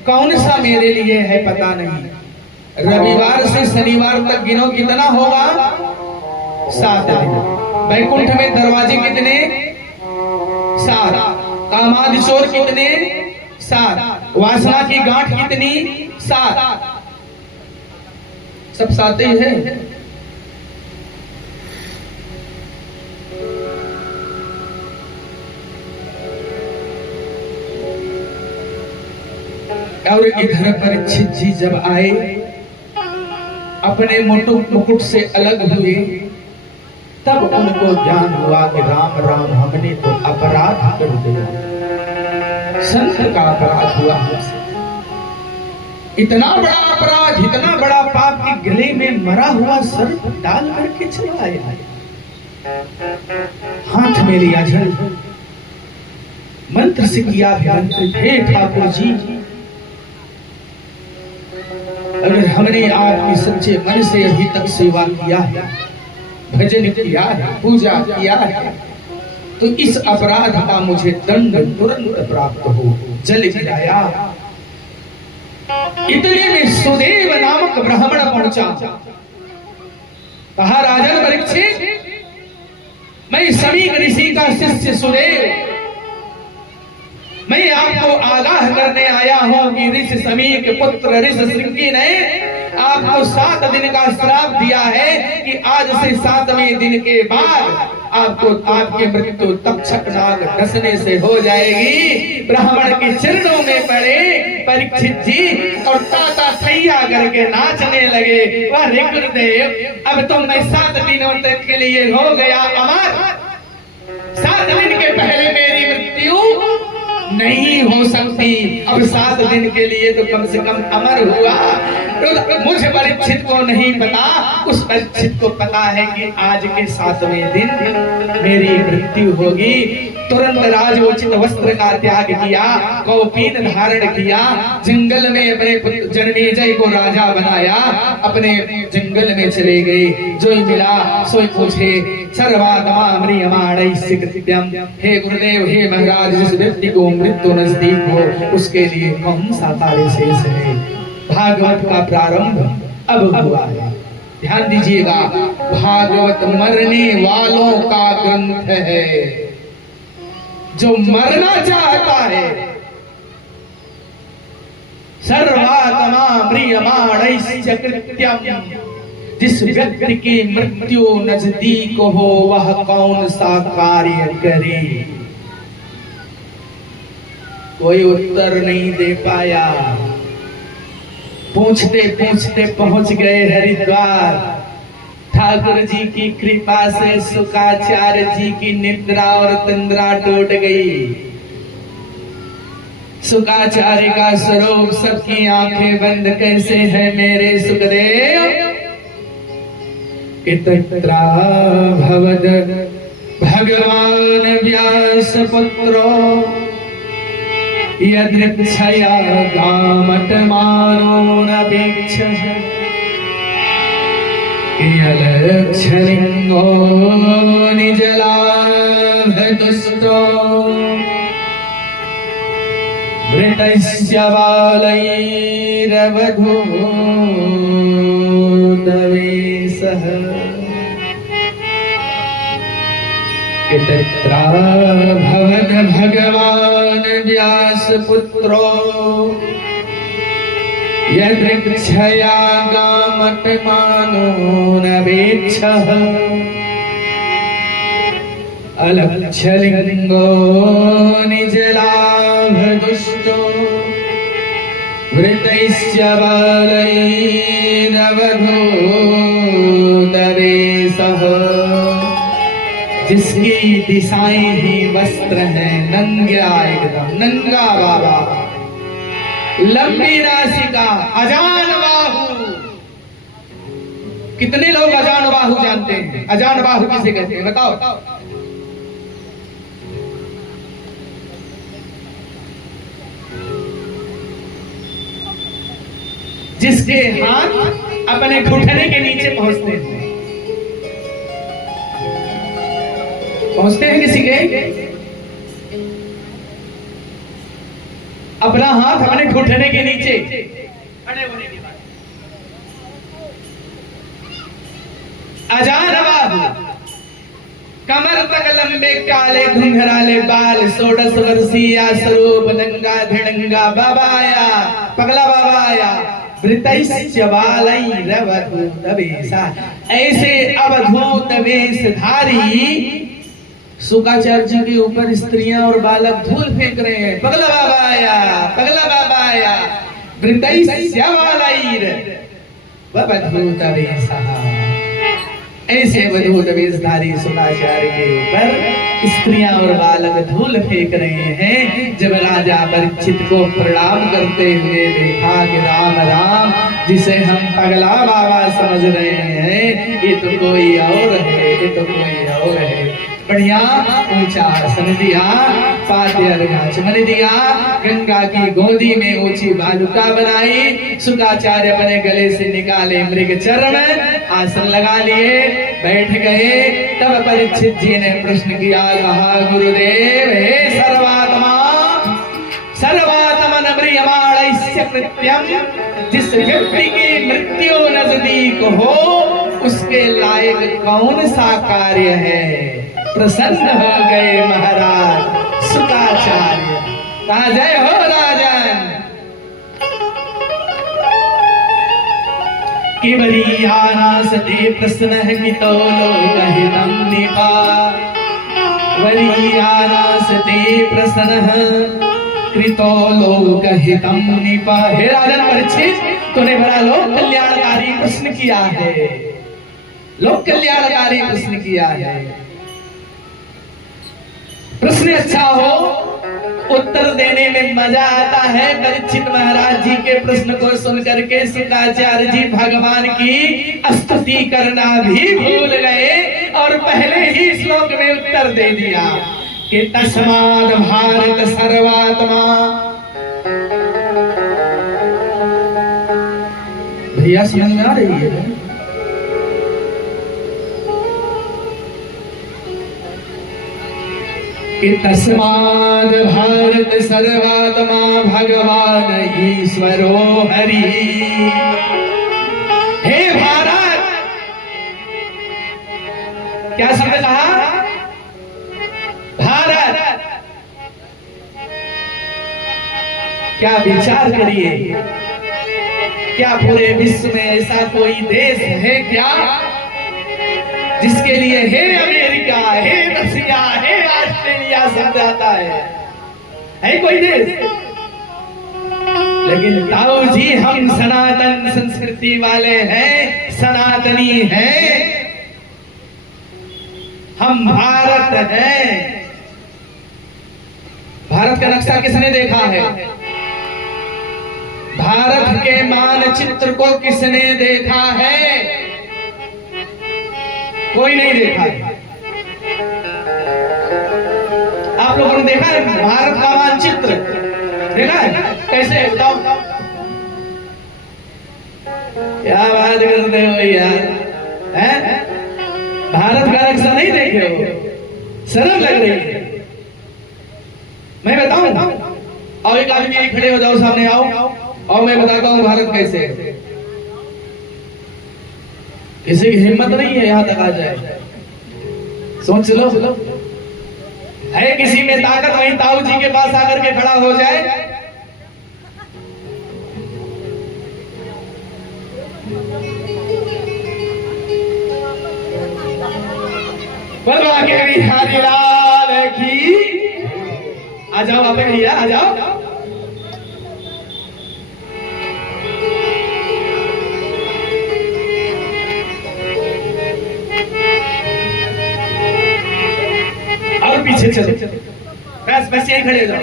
कौन सा मेरे लिए है पता नहीं। रविवार से शनिवार तक गिनो कितना होगा? 7 दिन। बैकुंठ में दरवाजे कितने? 7। कामादि चोर कितने? 7। वासना की गांठ कितनी? 7। सब 7 ही है। और इधर परीक्षित जी जब आए, अपने मुकुट से अलग हुए, तब उनको ज्ञान हुआ कि राम राम हमने तो अपराध कर दिया, संत का अपराध हुआ हमसे। इतना बड़ा अपराध, इतना बड़ा पाप कि गले में मरा हुआ सर्प डाल करके चला आया। हाथ में लिया जल, मंत्र से किया अभिमंत्रित, हे ठाकुर जी, अगर हमने आपकी सच्चे मन से अभी तक सेवा किया है, भजन किया है, पूजा किया है, तो इस अपराध का मुझे दंड तुरंत प्राप्त हो। जल गिराया। इतने में सुदेव नामक ब्राह्मण पहुंचा। कहा, राजन परीक्षित, मैं समीक ऋषि का शिष्य सुदेव, मैं आपको आगाह करने आया हूं कि ऋषि समीक पुत्र ऋषिशृंगी ने आपको 7 दिन का श्राप दिया है कि आज से 7वें दिन के बाद आपको आपकी मृत्यु तक्षक नाग डसने से हो जाएगी। ब्राह्मण के चरणों में पड़े परीक्षित जी और ताता थैया करके नाचने लगे। वाह रे गुरुदेव, अब तो मैं 7 दिनों तक के लिए हो गया अमर। 7 दिन के पहले मेरी मृत्यु नहीं हो सकती, अब 7 दिन के लिए तो कम से कम अमर हुआ। तो मुझे परीक्षित को नहीं पता, उस परीक्षित को पता है कि आज के 7वें दिन मेरी मृत्यु होगी। तुरंत राजोचित वस्त्र का त्याग किया, कौपीन धारण किया, जंगल में अपने जन्मेजय को राजा बनाया, अपने जंगल में चले गए। जो मिला सोई पूछे, सर्वागमामृयमाणैस्य कृत्यम, हे गुरुदेव, हे महाराज, जिस व्यक्ति को मृत्यु नजदीक हो उसके लिए कौन सा कार्य शेष है। भागवत का प्रारंभ अब हुआ है। ध्यान दीजिएगा, भागवत मरने वालों का ग्रंथ है। जो मरना चाहता है, सर्वात्मा म्रियमाणैस्य कृत्यम, जिस व्यक्ति की मृत्यु नजदीक हो वह कौन सा कार्य करे। कोई उत्तर नहीं दे पाया। पूछते पूछते पहुंच गए हरिद्वार। ठाकुर जी की कृपा से शुकाचार्य जी की निद्रा और तंद्रा टूट गई। शुकाचार्य का स्वरूप सबकी आंखें बंद कैसे है मेरे सुखदेव। इतत्रा भवद भगवान व्यास पुत्रो यदृच्छया गामटमानो नपेक्षः कियलक्षलिङ्गो निजलाभतुष्टो मृतस्य बालैरवधूतवेशः इतत्रा भवद भगवान व्यास पुत्रो यदृच्छया गामटमानो नवेक्षः अलक्षलिङ्गो निजलाभदुष्टो वृतैश्च बालैरवधूतवेशः। जिसकी दिशाएं ही वस्त्र है, नंगा एकदम नंगा बाबा, लंबी नासिका, अजान बाहु। कितने लोग अजान बाहु जानते हैं? अजान बाहु किसे कहते हैं बताओ? जिसके हाथ अपने घुटने के नीचे पहुंचते हैं। पहुंचते हैं किसी के? अपना हाथ अपने घुटने के नीचे खड़े होने के बाद अजान बाहु, कमर तक लंबे काले घुंघराले बाल, 16 वर्षीय स्वरूप नंगा धिड़ंगा बाबा आया, पगला बाबा आया। वृतैश्च बालैरवधूतवेशः, ऐसे अवधूत वेशधारी शुकाचार्य जी के ऊपर स्त्रियां और बालक धूल फेंक रहे हैं। पगला बाबा आया, पगला बाबा आया। वृतैश्च बालैरवधूतवेशः, ऐसे अवधूत वेशधारी शुकाचार्य के ऊपर स्त्रियां और बालक धूल फेंक रहे हैं। जब राजा परीक्षित को प्रणाम करते हुए देखा कि राम राम, जिसे हम पगला बाबा समझ रहे हैं ये तो कोई और है, ये तो कोई और है। बढ़िया ऊंचा आसन दिया, पाद्य अर्घाचमन दिया, गंगा की गोदी में ऊंची बालुका बनाई। शुकाचार्य अपने गले से निकाले मृग चरण, आसन लगा लिए, बैठ गए। तब परीक्षित जी ने प्रश्न किया, कहा गुरुदेव हे सर्वात्मा सर्वात्मन म्रियमाणस्य कृत्यम, जिस व्यक्ति की मृत्यु नजदीक हो उसके लायक कौन सा कार्य है? प्रसन्न हो गए महाराज शुकाचार्य। कहा जय हो राजन। केवलीयानासते प्रश्नः कितो लोकहितं निपा, वरीयानासते प्रश्नः कृतो लोकहितं निपा। हे राजन परीक्षित, तूने बड़ा लोक कल्याणकारी प्रश्न किया है, लोक कल्याणकारी प्रश्न किया है। प्रश्न अच्छा हो, उत्तर देने में मजा आता है। परीक्षित महाराज जी के प्रश्न को सुनकर के शुकाचार्य जी भगवान की स्तुति करना भी भूल गए और पहले ही श्लोक में उत्तर दे दिया कि तस्माद् भारत सर्वात्मा। भैया समझ में आ रही है? कि तस्माद् भारत सर्वात्मा भगवान ईश्वरो हरि। हे भारत, क्या समझा? भारत, क्या विचार करिए, क्या पूरे विश्व में ऐसा कोई देश है क्या जिसके लिए हे अमेरिका, हे रसिया, हे ऑस्ट्रेलिया समझाता है कोई देश? लेकिन ताऊ जी हम सनातन संस्कृति वाले हैं, सनातनी हैं, हम भारत हैं। भारत का नक्शा किसने देखा है? भारत के मानचित्र को किसने देखा है? कोई नहीं देखा है। आप लोगों ने देखा है भारत का मानचित्र? देखा है? कैसे बताओ? क्या बात करते हो यार, हैं? भारत का नक्शा नहीं देखे हो? शर्म लग रही है। मैं बताऊं? और एक आदमी यही खड़े हो जाओ, सामने आओ और मैं बताता हूं भारत कैसे है। किसी की हिम्मत नहीं है यहां तक आ जाए। सोच लो, है किसी में ताकत वहीं ताऊ जी के पास आकर के खड़ा हो जाए। बलवा के बिहारी लाल की। आ जाओ आप भैया, आ जाओ। और पीछे चलो, बस बस यही खड़े हो जाओ।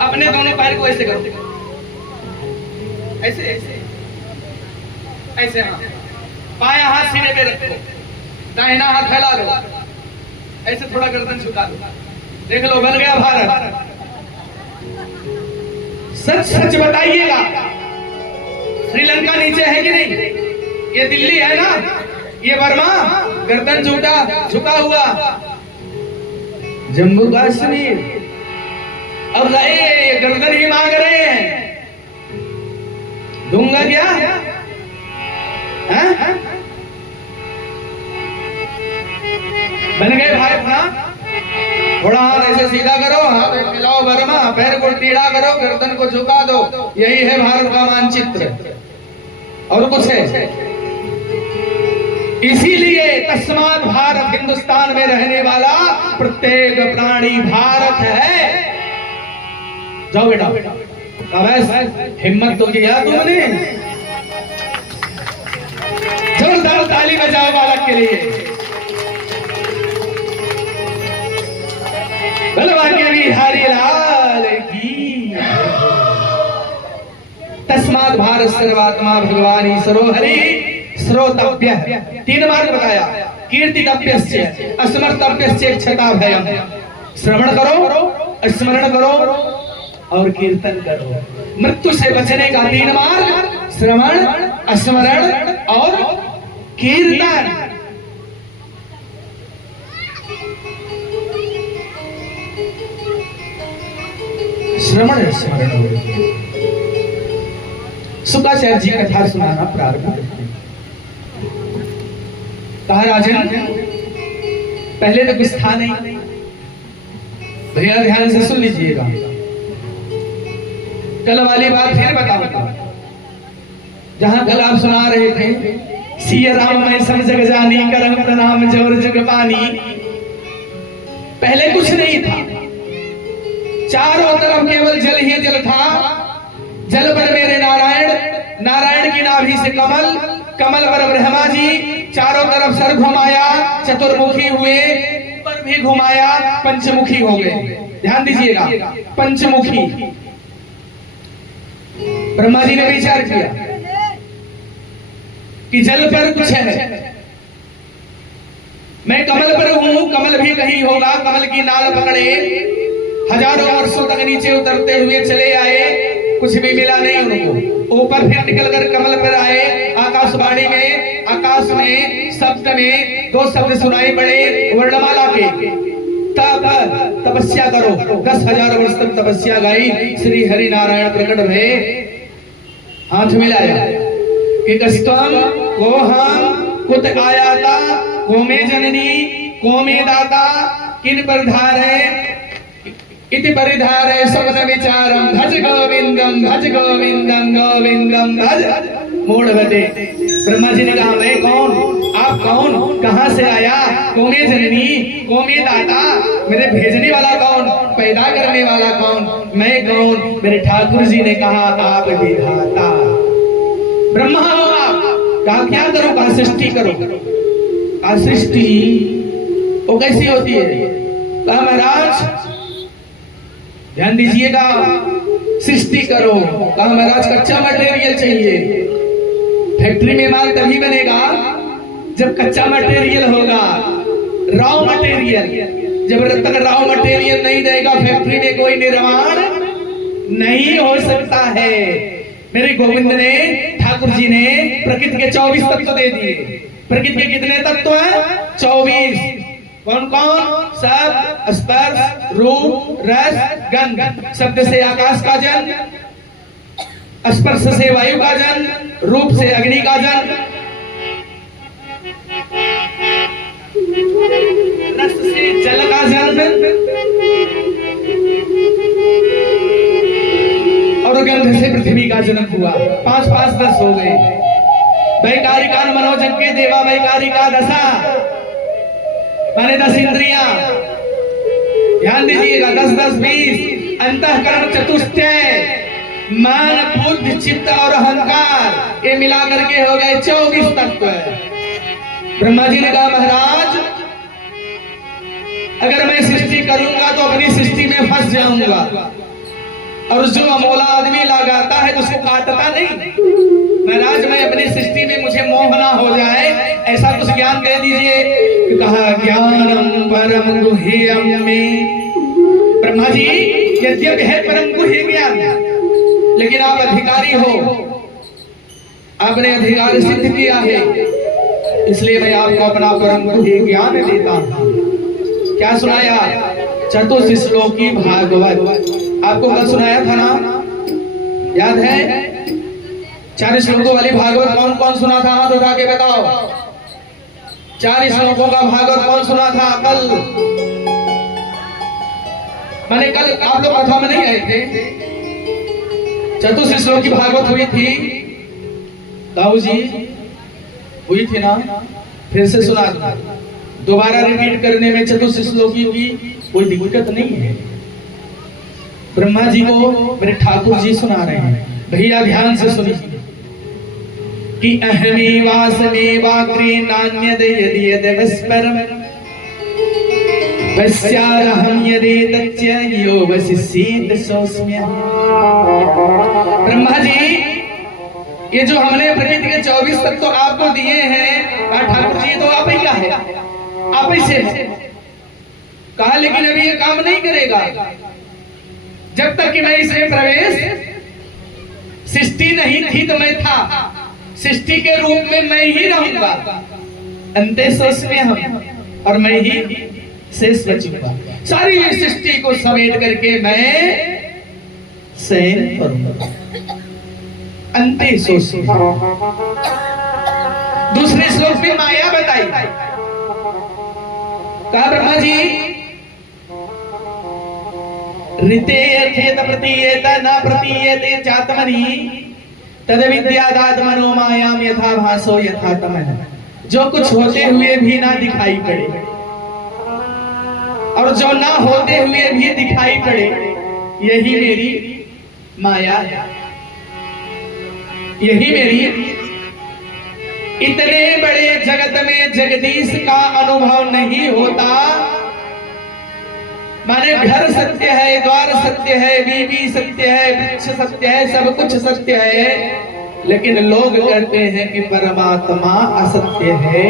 अपने दोनों पैर को ऐसे करो, ऐसे ऐसे ऐसे। हाँ, बायां हाथ सीने पे रखो, दाहिना हाथ फैला लो, ऐसे थोड़ा गर्दन झुका लो। देख लो, बन गया भारत। सच सच बताइएगा, श्रीलंका नीचे है कि नहीं? ये दिल्ली है ना, ये बर्मा, गर्दन झुका हुआ जम्मू कश्मीर। अब रहे गर्दन ही मांग रहे हैं, दूंगा क्या? बन गए भाई अपना। थोड़ा हाथ ऐसे सीधा करो, हाथ मिलाओ बर्मा, पैर को टेढ़ा करो, गर्दन को झुका दो। यही है भारत का मानचित्र, और कुछ है? इसीलिए तस्मात् भारत, हिंदुस्तान में रहने वाला प्रत्येक प्राणी भारत है। जाओ बेटा, बस हिम्मत तो किया तुमने। जोरदार ताली बजाओ बालक के लिए। बलवा के बिहारी लाल की। तस्मात् भारत सर्वात्मा भगवान ईश्वरो हरि श्रोतव्य। 3 बार बताया। कीर्तितव्यस्य, स्मर्तव्यस्य, क्षता भयम। श्रवण करो, स्मरण करो और कीर्तन करो। मृत्यु से बचने का 3 मार्ग: श्रवण, स्मरण और कीर्तन। श्रवण स्मरण। शुक्राचार्य जी कथा सुनाना प्रारंभ करते हैं। कहा राजन, पहले तो कुछ था नहीं, भैया ध्यान से सुन लीजिएगा। कल वाली बात फिर बताऊंगा, जहां कल आप सुना रहे थे, सिया राम मैं सब जग जानी, करम प्रणाम जोर जग पानी। पहले कुछ नहीं था, चारों तरफ केवल जल ही जल था। जल पर मेरे नारायण, नारायण की नाभि से कमल, कमल पर ब्रह्मा जी, चारों तरफ सर घुमाया, चतुर्मुखी हुए, पर भी घुमाया, पंचमुखी हो गए। ध्यान दीजिएगा, पंचमुखी। ब्रह्मा जी ने विचार किया कि जल पर कुछ है, मैं कमल पर हूं, कमल भी कहीं होगा। कमल की नाल पकड़े, हजारों वर्षों तक नीचे उतरते हुए चले आए, कुछ भी मिला नहीं उनको। ऊपर फिर निकलकर कमल पर आए। आकाशवाणी में, आकाश में, शब्द में 2 शब्द सुनाई पड़े वर्णमाला के। तब तपस्या करो। 10,000 वर्ष तक तपस्या गाई। श्री हरि नारायण प्रकट भये, हाथ मिलाया कि कस्तम को हम कुत आयाता, को में जननी, को में दाता, किन पर धारे इति परिधारे सवन विचारम। भज गोविंदम, भज गोविंदम, गोविंदम भज मूढ़मते। ब्रह्मा जी ने कहा, मैं कौन, आप कौन, कहां से आया? कोमे जननी कोमे दाता, मेरे भेजने वाला कौन, पैदा करने वाला कौन, मैं कौन। मेरे ठाकुर जी ने कहा आप विधाता। ब्रह्मा हो आप, कहा क्या करो, कहा सृष्टि करो। कहा सृष्टि वो कैसी होती है, कहा महाराज ध्यान दीजिएगा, सृष्टि करो। कहा महाराज कच्चा मटेरियल चाहिए, फैक्ट्री में माल तभी बनेगा जब कच्चा मटेरियल होगा, रॉ मटेरियल। जब तक रॉ मटेरियल नहीं देगा फैक्ट्री में कोई निर्माण नहीं हो सकता है। मेरे गोविंद ने, ठाकुर जी ने प्रकृति के 24 तत्व दे दिए। प्रकृति के कितने तत्व हैं? 24। कौन कौन? शब्द, स्पर्श, रूप, रस, गंध। शब्द से आकाश का जन्म, स्पर्श से वायु का जन्म, रूप से अग्नि का जन्म, रस से जल का जन्म और गंध से पृथ्वी का जन्म हुआ। 5 5 10 हो गए। वैकारिका मनोजन के देवा वैकारिका दशा माने 10 इंद्रियां। ध्यान दीजिएगा, 10 10 20 अंतःकरण चतुष्टय, मन बुद्धि चित्त और अहंकार, ये मिला करके हो गए 24 तत्व। ब्रह्मा जी ने कहा महाराज अगर मैं सृष्टि करूंगा तो अपनी सृष्टि में फंस जाऊंगा, और जो अमोला आदमी लगाता है उसको काटता नहीं। महाराज मैं अपनी सृष्टि में मुझे मोह ना हो जाए, ऐसा कुछ ज्ञान दे दीजिए। कहा ज्ञानम परम गुह्यम में। ब्रह्मा जी यद्यपि है परम गुह्य ज्ञान, लेकिन आप अधिकारी हो, आपने अधिकार सिद्ध किया है, इसलिए मैं आपको अपना परम गुह्य ज्ञान देता हूं। क्या सुनाया? चतुश्लोकी भागवत। आपको कल सुनाया था ना, याद है? 4 श्लोकों वाली भागवत कौन कौन सुना था? हाथ उठा के बताओ। 4 श्लोकों का भागवत कौन सुना था कल? मैंने कल आप लोग कथा में नहीं आए थे, चतुर्थ श्लोक की भागवत हुई थी। ताऊ जी हुई थी ना? फिर से सुना, दोबारा रिपीट करने में चतुर्थ श्लोकी की कोई दिक्कत नहीं है। ब्रह्मा जी को मेरे ठाकुर जी सुना रहे हैं, भैया ध्यान से सुनिए कि अहमेवासमेवाग्रे नान्यद यदि यदवस्परम वस्यारहं यदेतच्च यो वसिष्येत सोऽस्म्यहम्। ब्रह्मा जी ये जो हमने प्रकृति के 24 तत्व तो आपको दिए हैं, ठाकुर जी तो आप ही का है, आप ही से है। कहा लेकिन अभी ये काम नहीं करेगा जब तक कि मैं इसमें प्रवेश, सृष्टि नहीं थी तो मैं था, सृष्टि के रूप में मैं ही रहूंगा, अंते सोऽस्म्यहम्, और मैं ही शेष बचूंगा। सारी सृष्टि को समेट करके मैं शयन करूंगा, अंते सोऽस्म्यहम्। दूसरे श्लोक में माया बताई। कहा ब्रह्मा जी ऋते यथेत प्रतीयेत न प्रतीयते चात्मनि तद विद्यादात्मनो मायाम यथा भासो यथा तमः। जो कुछ होते हुए भी ना दिखाई पड़े और जो ना होते हुए भी दिखाई पड़े, यही मेरी माया है, यही मेरी। इतने बड़े जगत में जगदीश का अनुभव नहीं होता। माने घर सत्य है, द्वार सत्य है, बीवी सत्य है, वृक्ष सत्य है, सब कुछ सत्य है, लेकिन लोग कहते हैं कि परमात्मा असत्य है।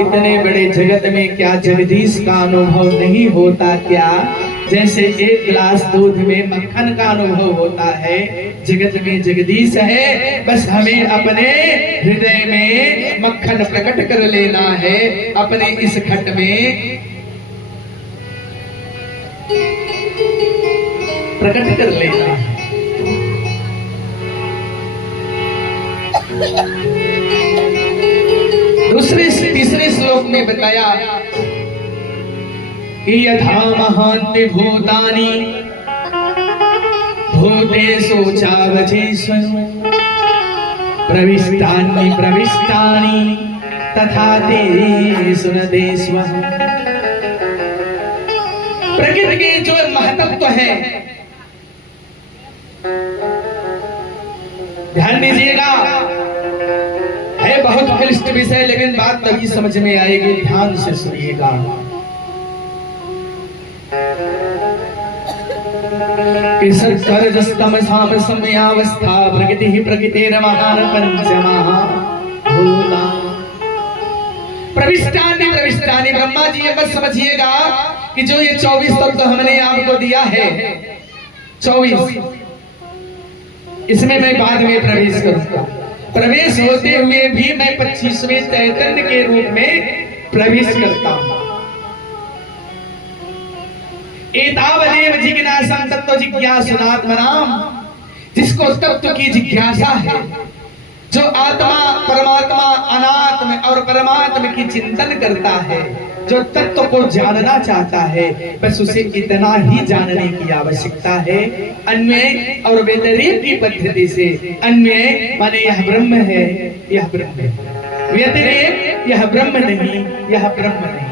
इतने बड़े जगत में क्या जगदीश का अनुभव नहीं होता क्या? जैसे एक गिलास दूध में मक्खन का अनुभव होता है, जगत में जगदीश है, बस हमें अपने हृदय में मक्खन प्रकट कर लेना है, अपने इस घट में प्रकट कर लेना है। तीसरे श्लोक में बताया कि यथा महान्ति भूतानि भूतेषु चावचेषु प्रविष्टानि प्रविष्टानि तथा ते सुनते स्वः। प्रकृति के जो महत्व है, ध्यान दीजिएगा, है बहुत क्लिष्ट विषय, लेकिन बात तभी समझ में आएगी, ध्यान से सुनिएगा। सत्कर्जस्तम साम समयावस्था प्रकृति ही प्रकृतिर्महान पंचमा भूता। प्रविष्टानि प्रविष्टानि, ब्रह्मा जी ये बस समझिएगा कि जो ये 24 तत्व हमने आपको दिया है, 24, इसमें मैं बाद में प्रवेश करूंगा। प्रवेश होते हुए भी मैं 25वें चैतन्य के रूप में प्रवेश करता हूं। एतावदेव जिज्ञासं तत्व जिज्ञासुनात्मनाम, जिसको तत्व की जिज्ञासा है, जो आत्मा परमात्मा अनात्म और परमात्मा की चिंतन करता है, जो तत्व को जानना चाहता है, बस उसे इतना ही जानने की आवश्यकता है। अन्वय और व्यतिरेक की पद्धति से, अन्वय माने यह ब्रह्म है, यह ब्रह्म है, व्यतिरेक यह ब्रह्म नहीं, यह ब्रह्म नहीं।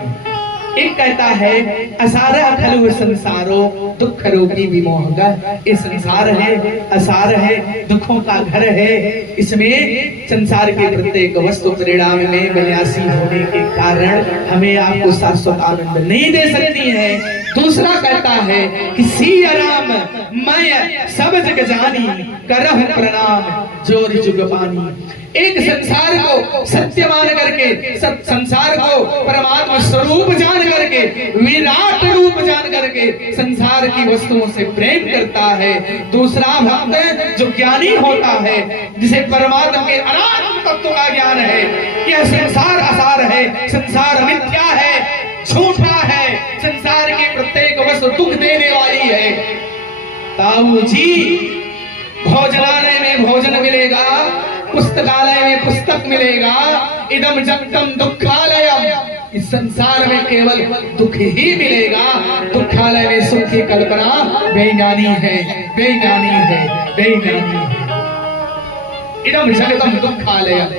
एक कहता है असारा खलु संसारो दुख रूपी विमोहगा, ये संसार है, असार है, दुखों का घर है, इसमें संसार के प्रत्येक वस्तु परिणाम में विनाशी होने के कारण हमें आपको शाश्वत आनंद नहीं दे सकती है। दूसरा कहता है कि सिया राम मैं सब जग जानी करह प्रणाम जोर जुग पानी। एक संसार को सत्य मान करके, सब संसार को परमात्मा स्वरूप जान करके, विराट रूप जान करके संसार की वस्तुओं से प्रेम करता है। दूसरा भक्त जो ज्ञानी होता है, जिसे परमात्मा के अनात्म तत्व का ज्ञान है, यह संसार असार है, संसार मिथ्या है, झूठा है, संसार की प्रत्येक वस्तु दुख देने वाली है। ताऊ जी, भोजनालय में भोजन मिलेगा, पुस्तकालय में पुस्तक मिलेगा, इदम जगतम दुखालयम, इस संसार में केवल दुख ही मिलेगा। दुखालय में सुख की कल्पना बेईमानी है, बेईमानी है, बेईमानी है। इदम जगतम दुखालयम,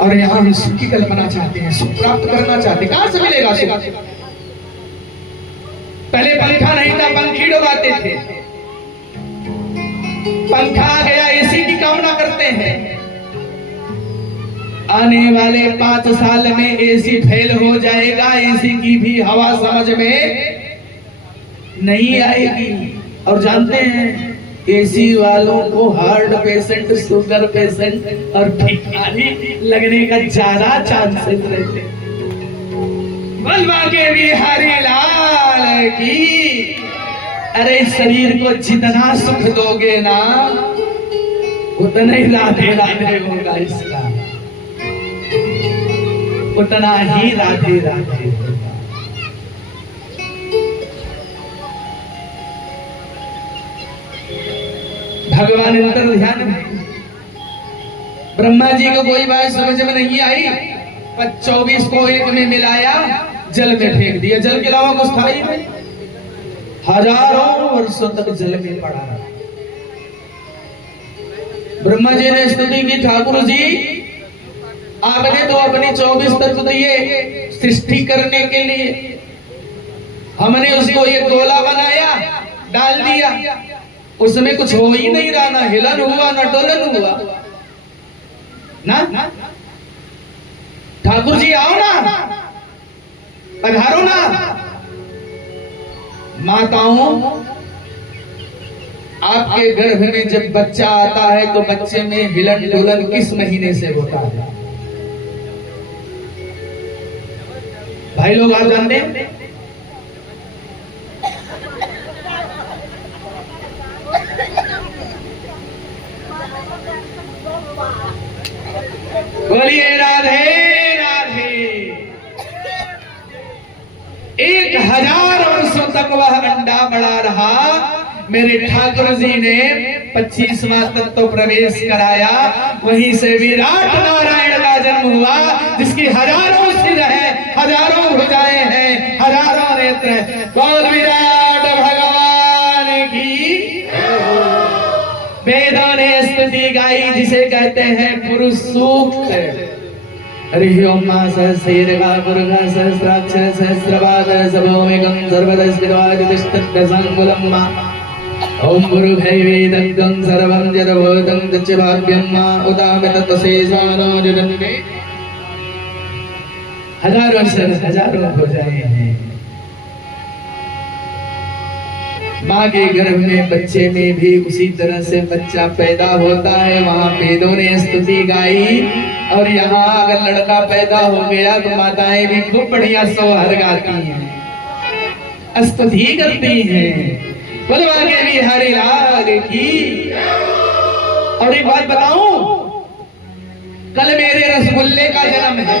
और यहाँ हम सुख की कल्पना चाहते हैं, सुख प्राप्त करना चाहते हैं। कहां से मिलेगा सुख? पहले पंखा नहीं था, पंखी डुबाते थे, पंखा आ गया, एसी की कामना करते हैं। आने वाले 5 साल में एसी फेल हो जाएगा, एसी की भी हवा समझ में नहीं आएगी। और जानते हैं एसी वालों को हार्ट पेशेंट, शुगर पेशेंट और बीमारी लगने का ज्यादा चांसेस रहते हैं। बलवा के बिहारी लाल की। अरे शरीर को जितना सुख दोगे ना, उतना ही राधे राधे होगा, इसका उतना ही राधे राधे होगा। भगवान अंतर ध्यान में, ब्रह्मा जी को कोई बात समझ में नहीं आई, 24 को एक में मिलाया, जल में फेंक दिया। जल के अलावा कुछ था ही नहीं, हजारों वर्षों तक जल में पड़ा रहा। ब्रह्मा जी ने स्तुति की, ठाकुर जी आपने तो अपनी 24 तत्व दिए सृष्टि करने के लिए, हमने उसको एक गोला बनाया, डाल दिया, उसमें कुछ हो ही नहीं रहा, ना हिलन हुआ ना डोलन हुआ ना। ठाकुर जी आओ ना, पधारो ना। माताओं, आपके गर्भ में जब बच्चा आता है तो बच्चे में हिलन डोलन किस महीने से होता है? भाई लोग आप जानते हैं? बोलिए राधे राधे। 1000 वर्षों तक वह अंडा बड़ा रहा। मेरे ठाकुर जी ने 25वां तत्व प्रवेश कराया, वहीं से विराट नारायण का जन्म हुआ, जिसकी हजारों सिर है, हजारों भुजाएं हैं, हजारों नेत्र हैं। बोल विराट भगवान की। वेद ने स्तुति गाई जिसे कहते हैं पुरुष सूक्त। हरि ओम मा सहस्रैर्गा पुरुषा सहस्राक्षर सहस्रपाद सबोमेकं सर्वतस्मिद्वादितिष्ठत्तसङ्कुलं मा ओम गुरुभैवेदं सर्वं जडभूतं तच्च भाव्यं मा उदामिततशेषानो जगन्मे। हजारों हो जाए हैं। माँ के गर्भ में बच्चे में भी उसी तरह से बच्चा पैदा होता है। वहाँ वेदों ने स्तुति गाई और यहाँ अगर लड़का पैदा हो गया तो माताएं भी खूब बढ़िया सोहर गाती हैं, स्तुति करती हैं। बोलो आगे भी हरि राग की। और एक बात बताऊं, कल मेरे रसगुल्ले का जन्म है।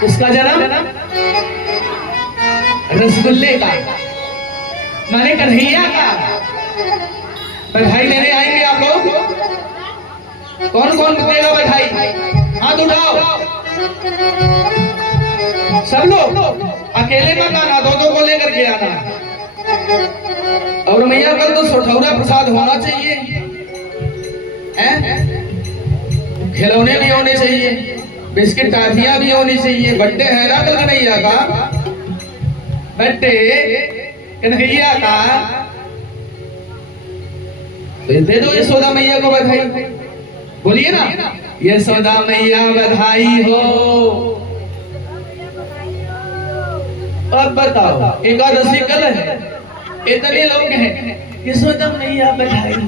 किसका जन्म? रसगुल्ले का, माने कन्हैया का। बधाई देने आएंगे आप लोग? कौन कौन देगा बधाई? हाथ उठाओ सब लोग। अकेले मत आना, दो को लेकर के आना। और मैया कल तो सोठौरा प्रसाद होना चाहिए, खिलौने भी होने चाहिए, बिस्किट टाफियां भी होनी चाहिए। बर्थडे है ना कल कन्हैया का, बर्थडे कन्हैया का। दे दो यशोदा मैया को बधाई। बोलिए ना, यशोदा मैया बधाई हो। अब बताओ, एकादशी कल है, इतने लोग हैं, यशोदा मैया बधाई हो।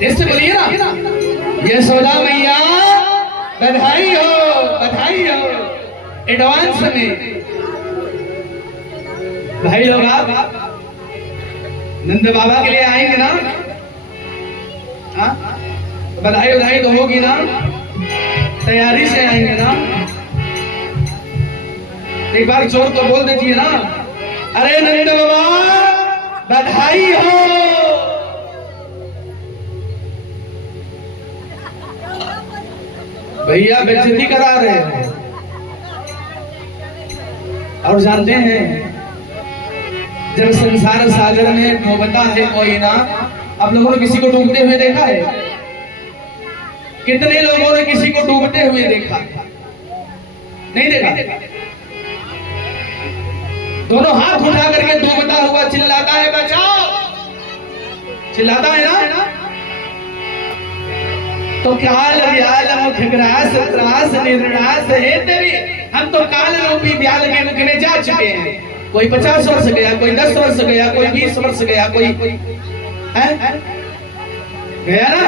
इससे बोलिए ना, यशोदा मैया बधाई हो, बधाई हो एडवांस में। भाई लोग आप नंद बाबा के लिए आएंगे ना? हाँ, बधाई बधाई तो होगी ना, तैयारी से आएंगे ना? एक बार जोर तो बोल दीजिए ना, अरे नंद बाबा बधाई हो। भैया बेइज्जती करा रहे हैं। और जानते हैं, जब संसार सागर में डूबता है कोई ना, आप लोगों ने किसी को डूबते हुए देखा है? कितने लोगों ने किसी को डूबते हुए देखा? नहीं देखा? दोनों हाथ उठा करके डूबता हुआ चिल्लाता है बचाओ, चिल्लाता है ना? तो काल व्याल मुख ग्रास त्रास निर्णास है तेरी। हम तो काल रूपी व्याल के मुख में जा चुके हैं। कोई 50 वर्ष गया, कोई 10 वर्ष गया, कोई 20 वर्ष गया, कोई गया ना,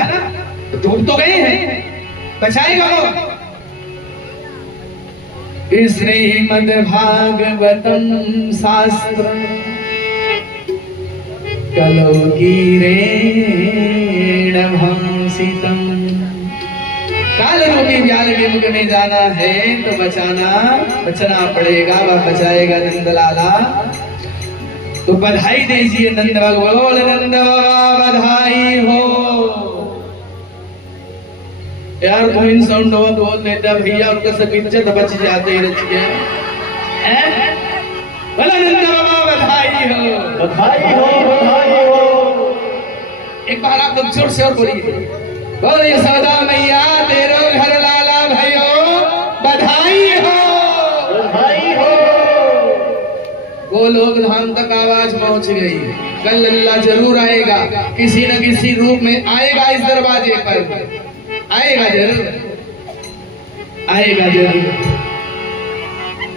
तो डूब तो गए हैं, बचाएगा वो। श्रीमद् भागवतम शास्त्र कलो गिरेण भासितम। काल रूपी व्याल के मुख में जाना है तो बचना पड़ेगा, वह बचाएगा नंदलाला। तो बधाई दीजिए नंद भगवान, नंद बाबा बधाई हो। यार तुम इन साउंड बोल देता भैया, उनका सब इज्जत बच जाते रच के। बोला नंद बाबा बधाई हो, बधाई हो, बधाई हो। एक बार आप लोग जोर से और बोलिए, बोल यशोदा मैया तेरो घर लाला भयो बधाई हो, बधाई हो। गोलोक धाम तक आवाज पहुंच गई। कल लल्ला जरूर आएगा, किसी न किसी रूप में आएगा, इस दरवाजे पर आएगा जरूर, आएगा जरूर।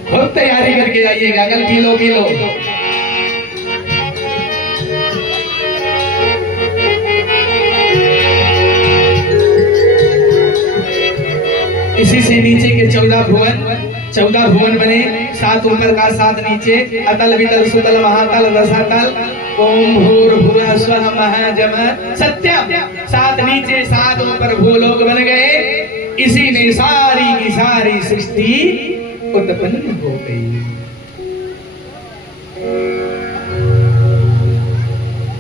बहुत तैयारी करके आइएगा, कल किलो किलो। इसी से नीचे के 14 भुवन बने, 7 ऊपर का 7 नीचे। अतल वितल सुतल महातल रसातल। ओम भूर्भुवः स्वः महाजम सत्यम। 7 नीचे 7 ऊपर भूलोक बन गए। इसी में सारी की सारी सृष्टि उत्पन्न हो गई।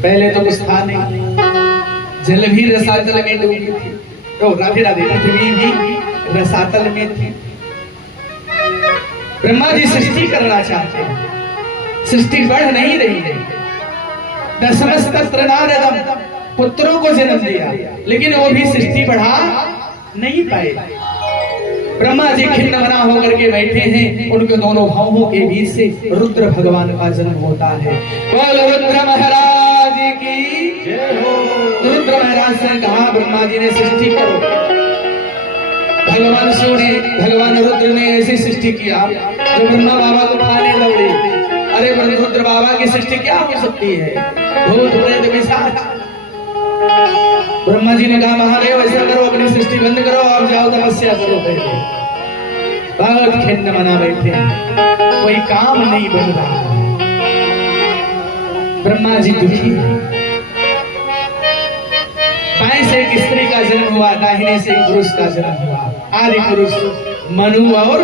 पहले तो कुछ था नहीं, जल भी रसातल में डूबी थी। तो राधे राधे, पृथ्वी भी रसातल में थी। ब्रह्मा जी सृष्टि करना चाहते हैं, सृष्टि बढ़ नहीं रही है। दशमस्तत्र नारदम, पुत्रों को जन्म दिया, लेकिन वो भी सृष्टि बढ़ा नहीं पाए। ब्रह्मा जी खिन्न मना होकर के बैठे हैं, उनके दोनों भावों के बीच से रुद्र भगवान का जन्म होता है। बोल रुद्र महाराज की जय हो। रुद्र महाराज से कहा ब्रह्मा जी ने सृष्टि करो। भगवान शिव ने, भगवान रुद्र ने ऐसी सृष्टि किया जो ब्रह्मा बाबा को खाने दौड़े। अरे रुद्र बाबा की सृष्टि क्या हो सकती है, भूत प्रेत पिशाच। ब्रह्मा जी ने कहा महादेव ऐसा करो, अपनी सृष्टि बंद करो और जाओ तपस्या करो। बहुत खिन्न मना बैठे, कोई काम नहीं बन रहा। ब्रह्मा जी दुखी। बाएं से एक स्त्री का जन्म हुआ, दाहिने से एक पुरुष का जन्म हुआ। आदि पुरुष मनु और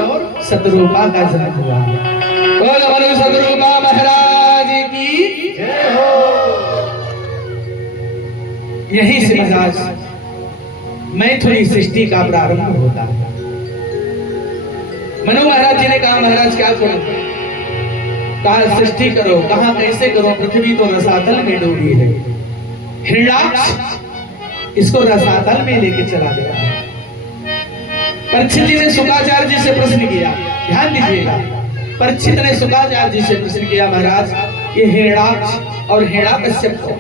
शतरूपा का जन्म हुआ। बोलो मनु शतरूपा महाराज की जय हो। यही से महाराज मैथिली सृष्टि का प्रारंभ होता है। मनु महाराज जी ने कहा महाराज क्या करो, कहा सृष्टि करो। कहा कैसे करो, पृथ्वी तो रसातल में डूबी है, हिरण्याक्ष इसको रसातल में लेके चला गया। परीक्षित जी ने शुक्राचार्य जी से प्रश्न किया, ध्यान दीजिएगा। परीक्षित ने शुक्राचार्य जी से प्रश्न किया महाराज ये हिरण्याक्ष और हिरण्यकश्यप को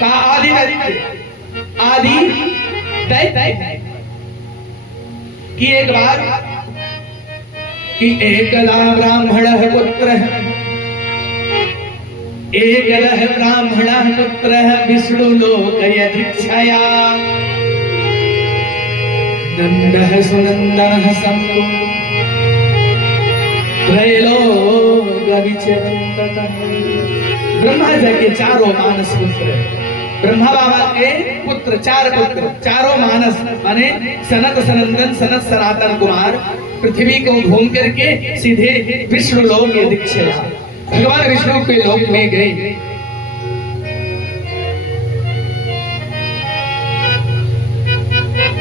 कहा आदि दैत्य कि एक बार कि एकदा ब्राह्मणः पुत्रः, एकदा ब्राह्मणः पुत्रः विष्णुलोकयदीक्षया नन्दः सुनन्दः सम्भो त्रैलोक्यविचरन्तः। ब्रह्मा जी के चारों मानस पुत्र, ब्रह्मा बाबा के पुत्र, चार पुत्र, चारों मानस माने सनत सनंदन सनत सनातन कुमार पृथ्वी को घूम करके सीधे विष्णु लोक में दीक्षा, भगवान विष्णु के लोक में गए।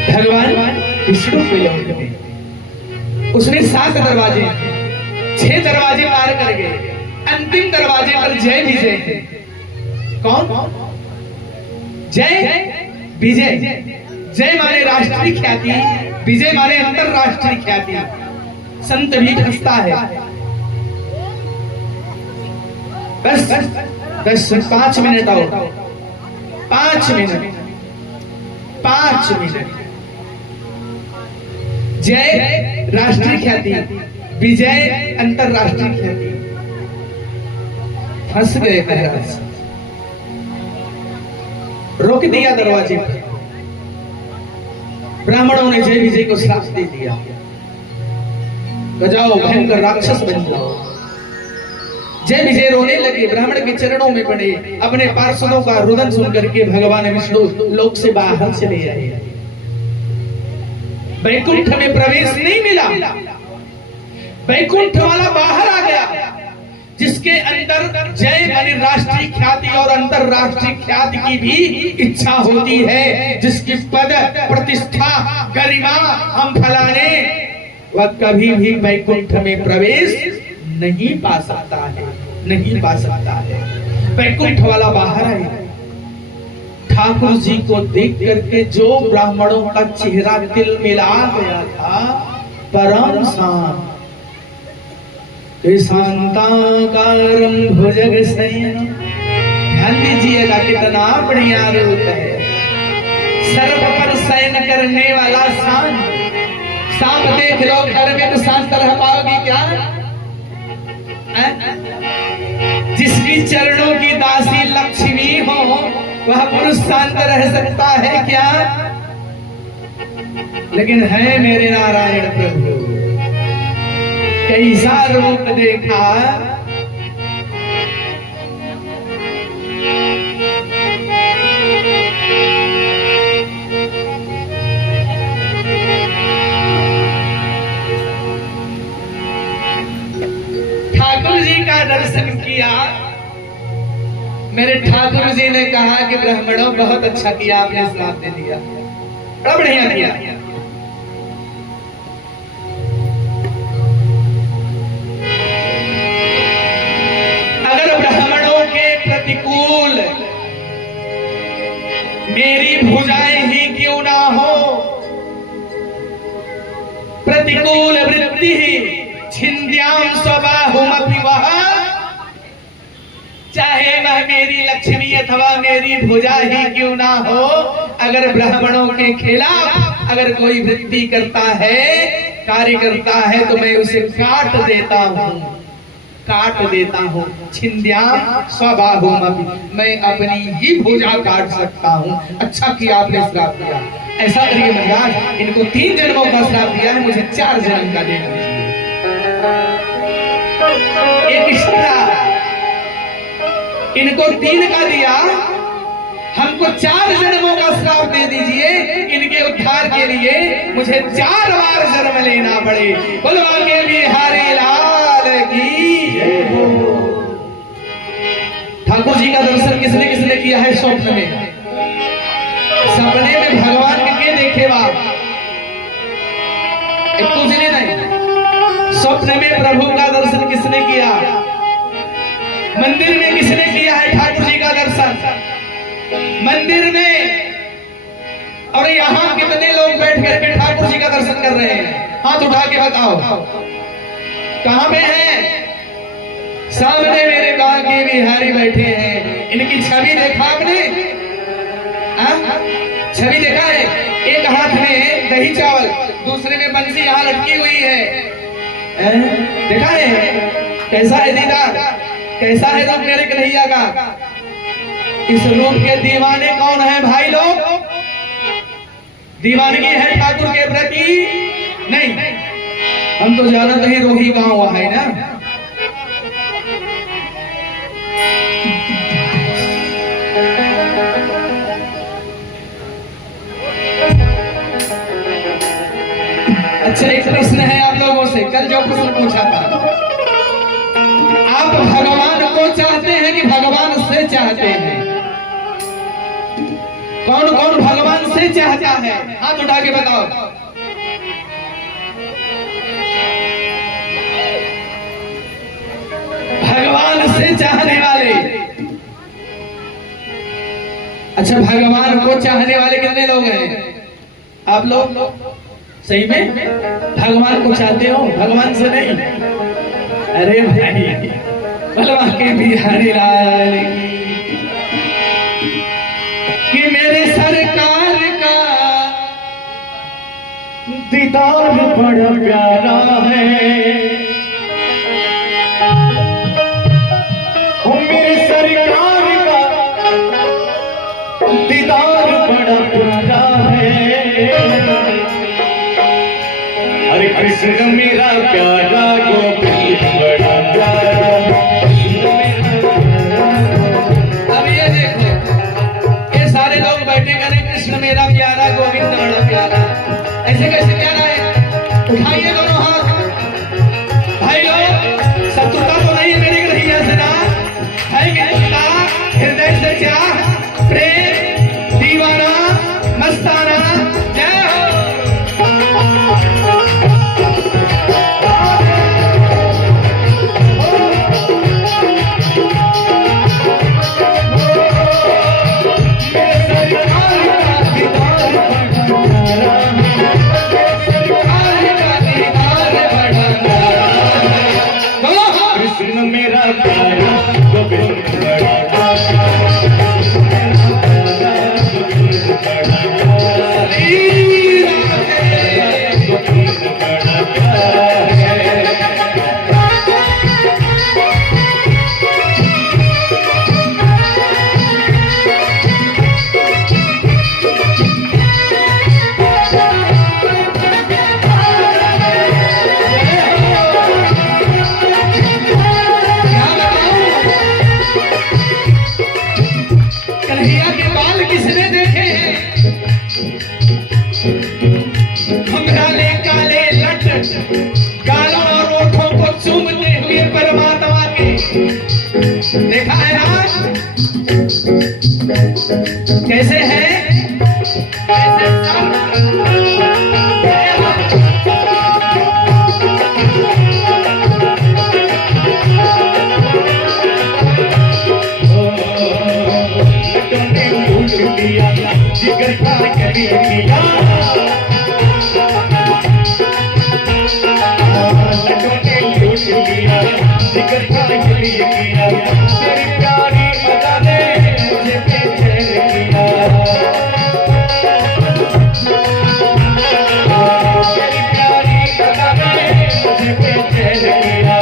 भगवान विष्णु के लोक में उसने 7 दरवाजे, 6 दरवाजे पार कर गए। अंतिम दरवाजे पर जय विजय थे। कौन? जय विजय। जय माने राष्ट्रीय ख्याति, विजय माने अंतरराष्ट्रीय ख्याति। संत भी हंसता है। बस 5 मिनट और 5 मिनट 5 मिनट। जय राष्ट्रीय ख्याति, विजय अंतरराष्ट्रीय ख्याति। फंस गए महाराज, रोक दिया दरवाजे पर। ब्राह्मणों ने जय विजय को श्राप दे दिया, जाओ भयंकर राक्षस बन जाओ। जय विजय रोने लगे, ब्राह्मण के चरणों में पड़े। अपने पार्षदों का रुदन सुन करके भगवान विष्णु लोक से बाहर चले आए। वैकुंठ में प्रवेश नहीं मिला, वैकुंठ वाला बाहर आ गया। जिसके अंदर जय माने राष्ट्रीय ख्याति और अंतरराष्ट्रीय ख्याति की भी इच्छा होती है, जिसकी पद प्रतिष्ठा गरिमा हम फलाने, वह कभी भी वैकुंठ में प्रवेश नहीं पा सकता है, नहीं पा सकता है। वैकुंठ वाला बाहर है। ठाकुर जी को देख करके जो ब्राह्मणों का चेहरा तिल मिला गया था, परम शांत शांताकारं भुजगशयनं। ध्यान दीजिएगा कितना बढ़िया रूप है। सर्प पर शयन करने वाला शांत। सांप देख लो घर में तो शांत रह पाओगी क्या? जिसकी चरणों की दासी लक्ष्मी हो वह पुरुष शांत रह सकता है क्या? लेकिन है मेरे नारायण प्रभु, कैसा रूप देखा। ठाकुर जी का दर्शन किया। मेरे ठाकुर जी ने कहा कि ब्राह्मणों बहुत अच्छा किया, आपने श्राप दे दिया, बड़ा बढ़िया किया। प्रतिकूल मेरी भुजाएं ही क्यों ना हो, प्रतिकूल वृत्ति छिन्द्याम स्वबाहुमपि वह, चाहे वह मेरी लक्ष्मी अथवा मेरी भुजा ही क्यों ना हो, अगर ब्राह्मणों के खिलाफ अगर कोई वृत्ति करता है, कार्य करता है, तो मैं उसे काट देता हूँ, काट देता हूँ। छिन्द्याम स्वबाहुमपि, मैं अपनी ही भुजा काट सकता हूँ। अच्छा किया आपने श्राप दिया। ऐसा करिए महाराज, इनको 3 जन्मों का श्राप दिया है, मुझे 4 जन्म का देना दीजिए। एक इष्टा इनको 3 का दिया, हमको 4 जन्मों का श्राप दे दीजिए। इनके उद्धार के लिए मुझे 4 बार जन्म लेना पड़े। बोलवा के बिहारी लाल की जय हो। ठाकुर जी का दर्शन किसने किसने किया है? स्वप्न में। सपने में भगवान के देखे बाप कुछ नहीं। स्वप्न में प्रभु का दर्शन किसने किया? मंदिर में किसने किया है ठाकुर जी का दर्शन? मंदिर में। और यहाँ कितने लोग बैठ करके ठाकुर जी का दर्शन कर रहे हैं? हाथ उठा के बताओ कहां पे है? सामने मेरे गांव के बिहारी बैठे हैं। इनकी छवि देखा आपने? छवि देखा है? एक हाथ में दही चावल, दूसरे में बंसी यहाँ लटकी हुई है। देखा है? कैसा है दीदार? कैसा है रूप मेरे कन्हैया का? इस रूप के दीवाने कौन है भाई लोग? दीवानगी है ठाकुर के प्रति? नहीं, हम तो जानते ही रोही गांव हुआ है ना। अच्छा, एक प्रश्न है आप लोगों से। कल जो प्रश्न पूछा था, आप भगवान को चाहते हैं कि भगवान से चाहते हैं? कौन कौन भगवान से चाहता है? हाथ उठा के बताओ। भगवान से चाहने वाले। अच्छा, भगवान को चाहने वाले कितने लोग हैं? आप लोग सही में भगवान को चाहते हो? भगवान से नहीं? अरे भाई, भगवान के बिहारी लाल कि मेरे सरकार का दीदार बड़ा प्यारा है। मेरे सरकार का दीदार बड़ा प्यारा है। हरे कृष्ण मेरा प्यारा गोविंद बड़ा प्यारा। अब ये देखो, ये सारे लोग बैठे करें कृष्ण मेरा प्यारा गोविंद बड़ा प्यारा। ऐसे कैसे प्यारा है? उठाइए दोनों हाथ। भाई लोग, शत्रुता तो नहीं है मेरे कन्हैया से ना? है मित्रता, हृदय से चाह, प्रेम, दीवाना, मस्ताना। जय हो। कन्हैया के बाल किसने देखे हैं? घुंघराले काले लट, गालों और ओठों को चूमते हुए परमात्मा के देखा है आज? कैसे है? कैसे जिगर का कभी किया लड्डू ने लूट लिया जिगर का कभी किया तेरी प्यारी अदा ने मुझे बेचैन किया तेरी प्यारी अदा ने मुझे बेचैन किया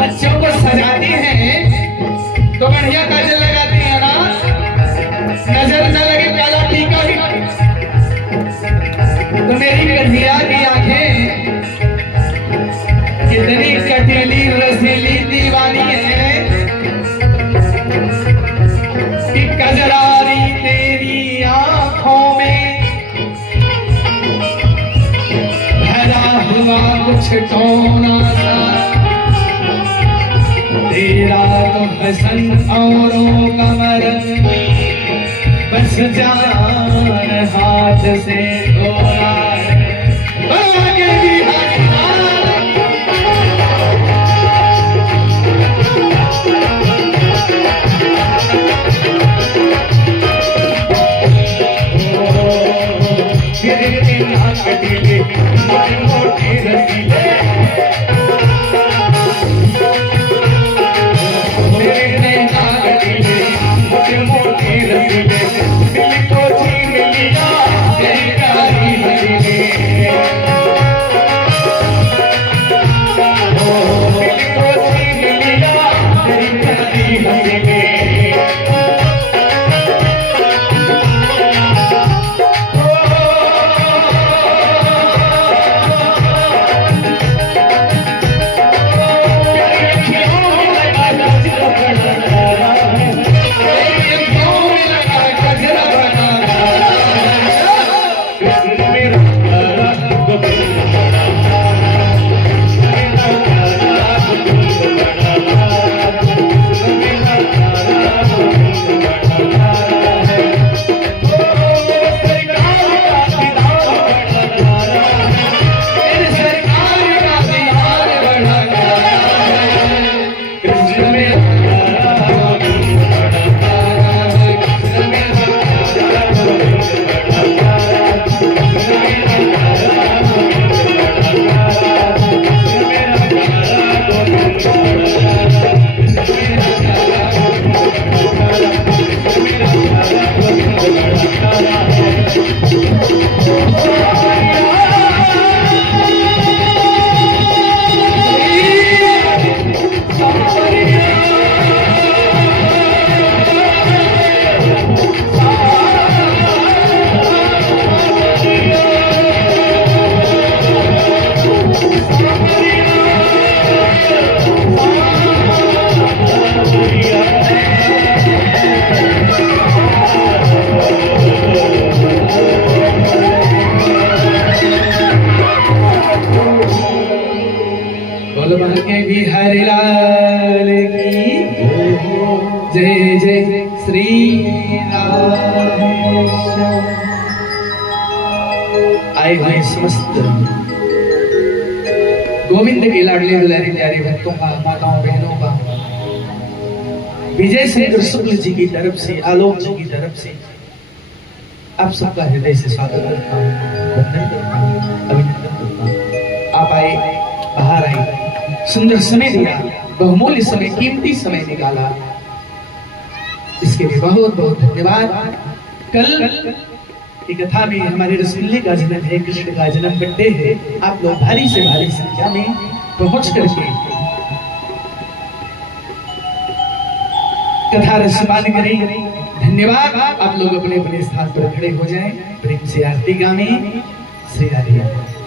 बच्चों को सजाती हैं तो बढ़िया काजल लगाती है ना, नजर न लगे काला टीका भी। तो मेरी कन्हैया की आंखें कितनी कटीली रसीली दीवानी है कि कजरारी तेरी आंखों में भरा हुआ कुछ टोना सा तेरा तो हसन औरों कमर बस जान हाथ से धोना मोटी रसीले बिहारी लाल की जय जय श्री राम। आए हुए समस्त गोविंद के लाडले दुलारे प्यारे भक्तों का, माताओं बहनों का, विजय शंकर शुक्ल जी की तरफ से, आलोक जी की तरफ से आप सबका हृदय से स्वागत करता हूँ, वंदन करता हूँ, अभिनंदन करता हूँ। आप आए, बाहर आए, सुंदर समय दिया, बहुमूल्य समय, कीमती समय निकाला, इसके लिए बहुत बहुत धन्यवाद। कल की कथा में हमारे रसगुल्ले का जन्म है, कृष्ण का जन्म बर्थडे है। आप लोग भारी से भारी संख्या में पहुंच करके कथा रसपान करें। धन्यवाद। आप लोग अपने अपने स्थान पर खड़े हो जाएं, प्रेम से आरती गाएं। श्री राधे।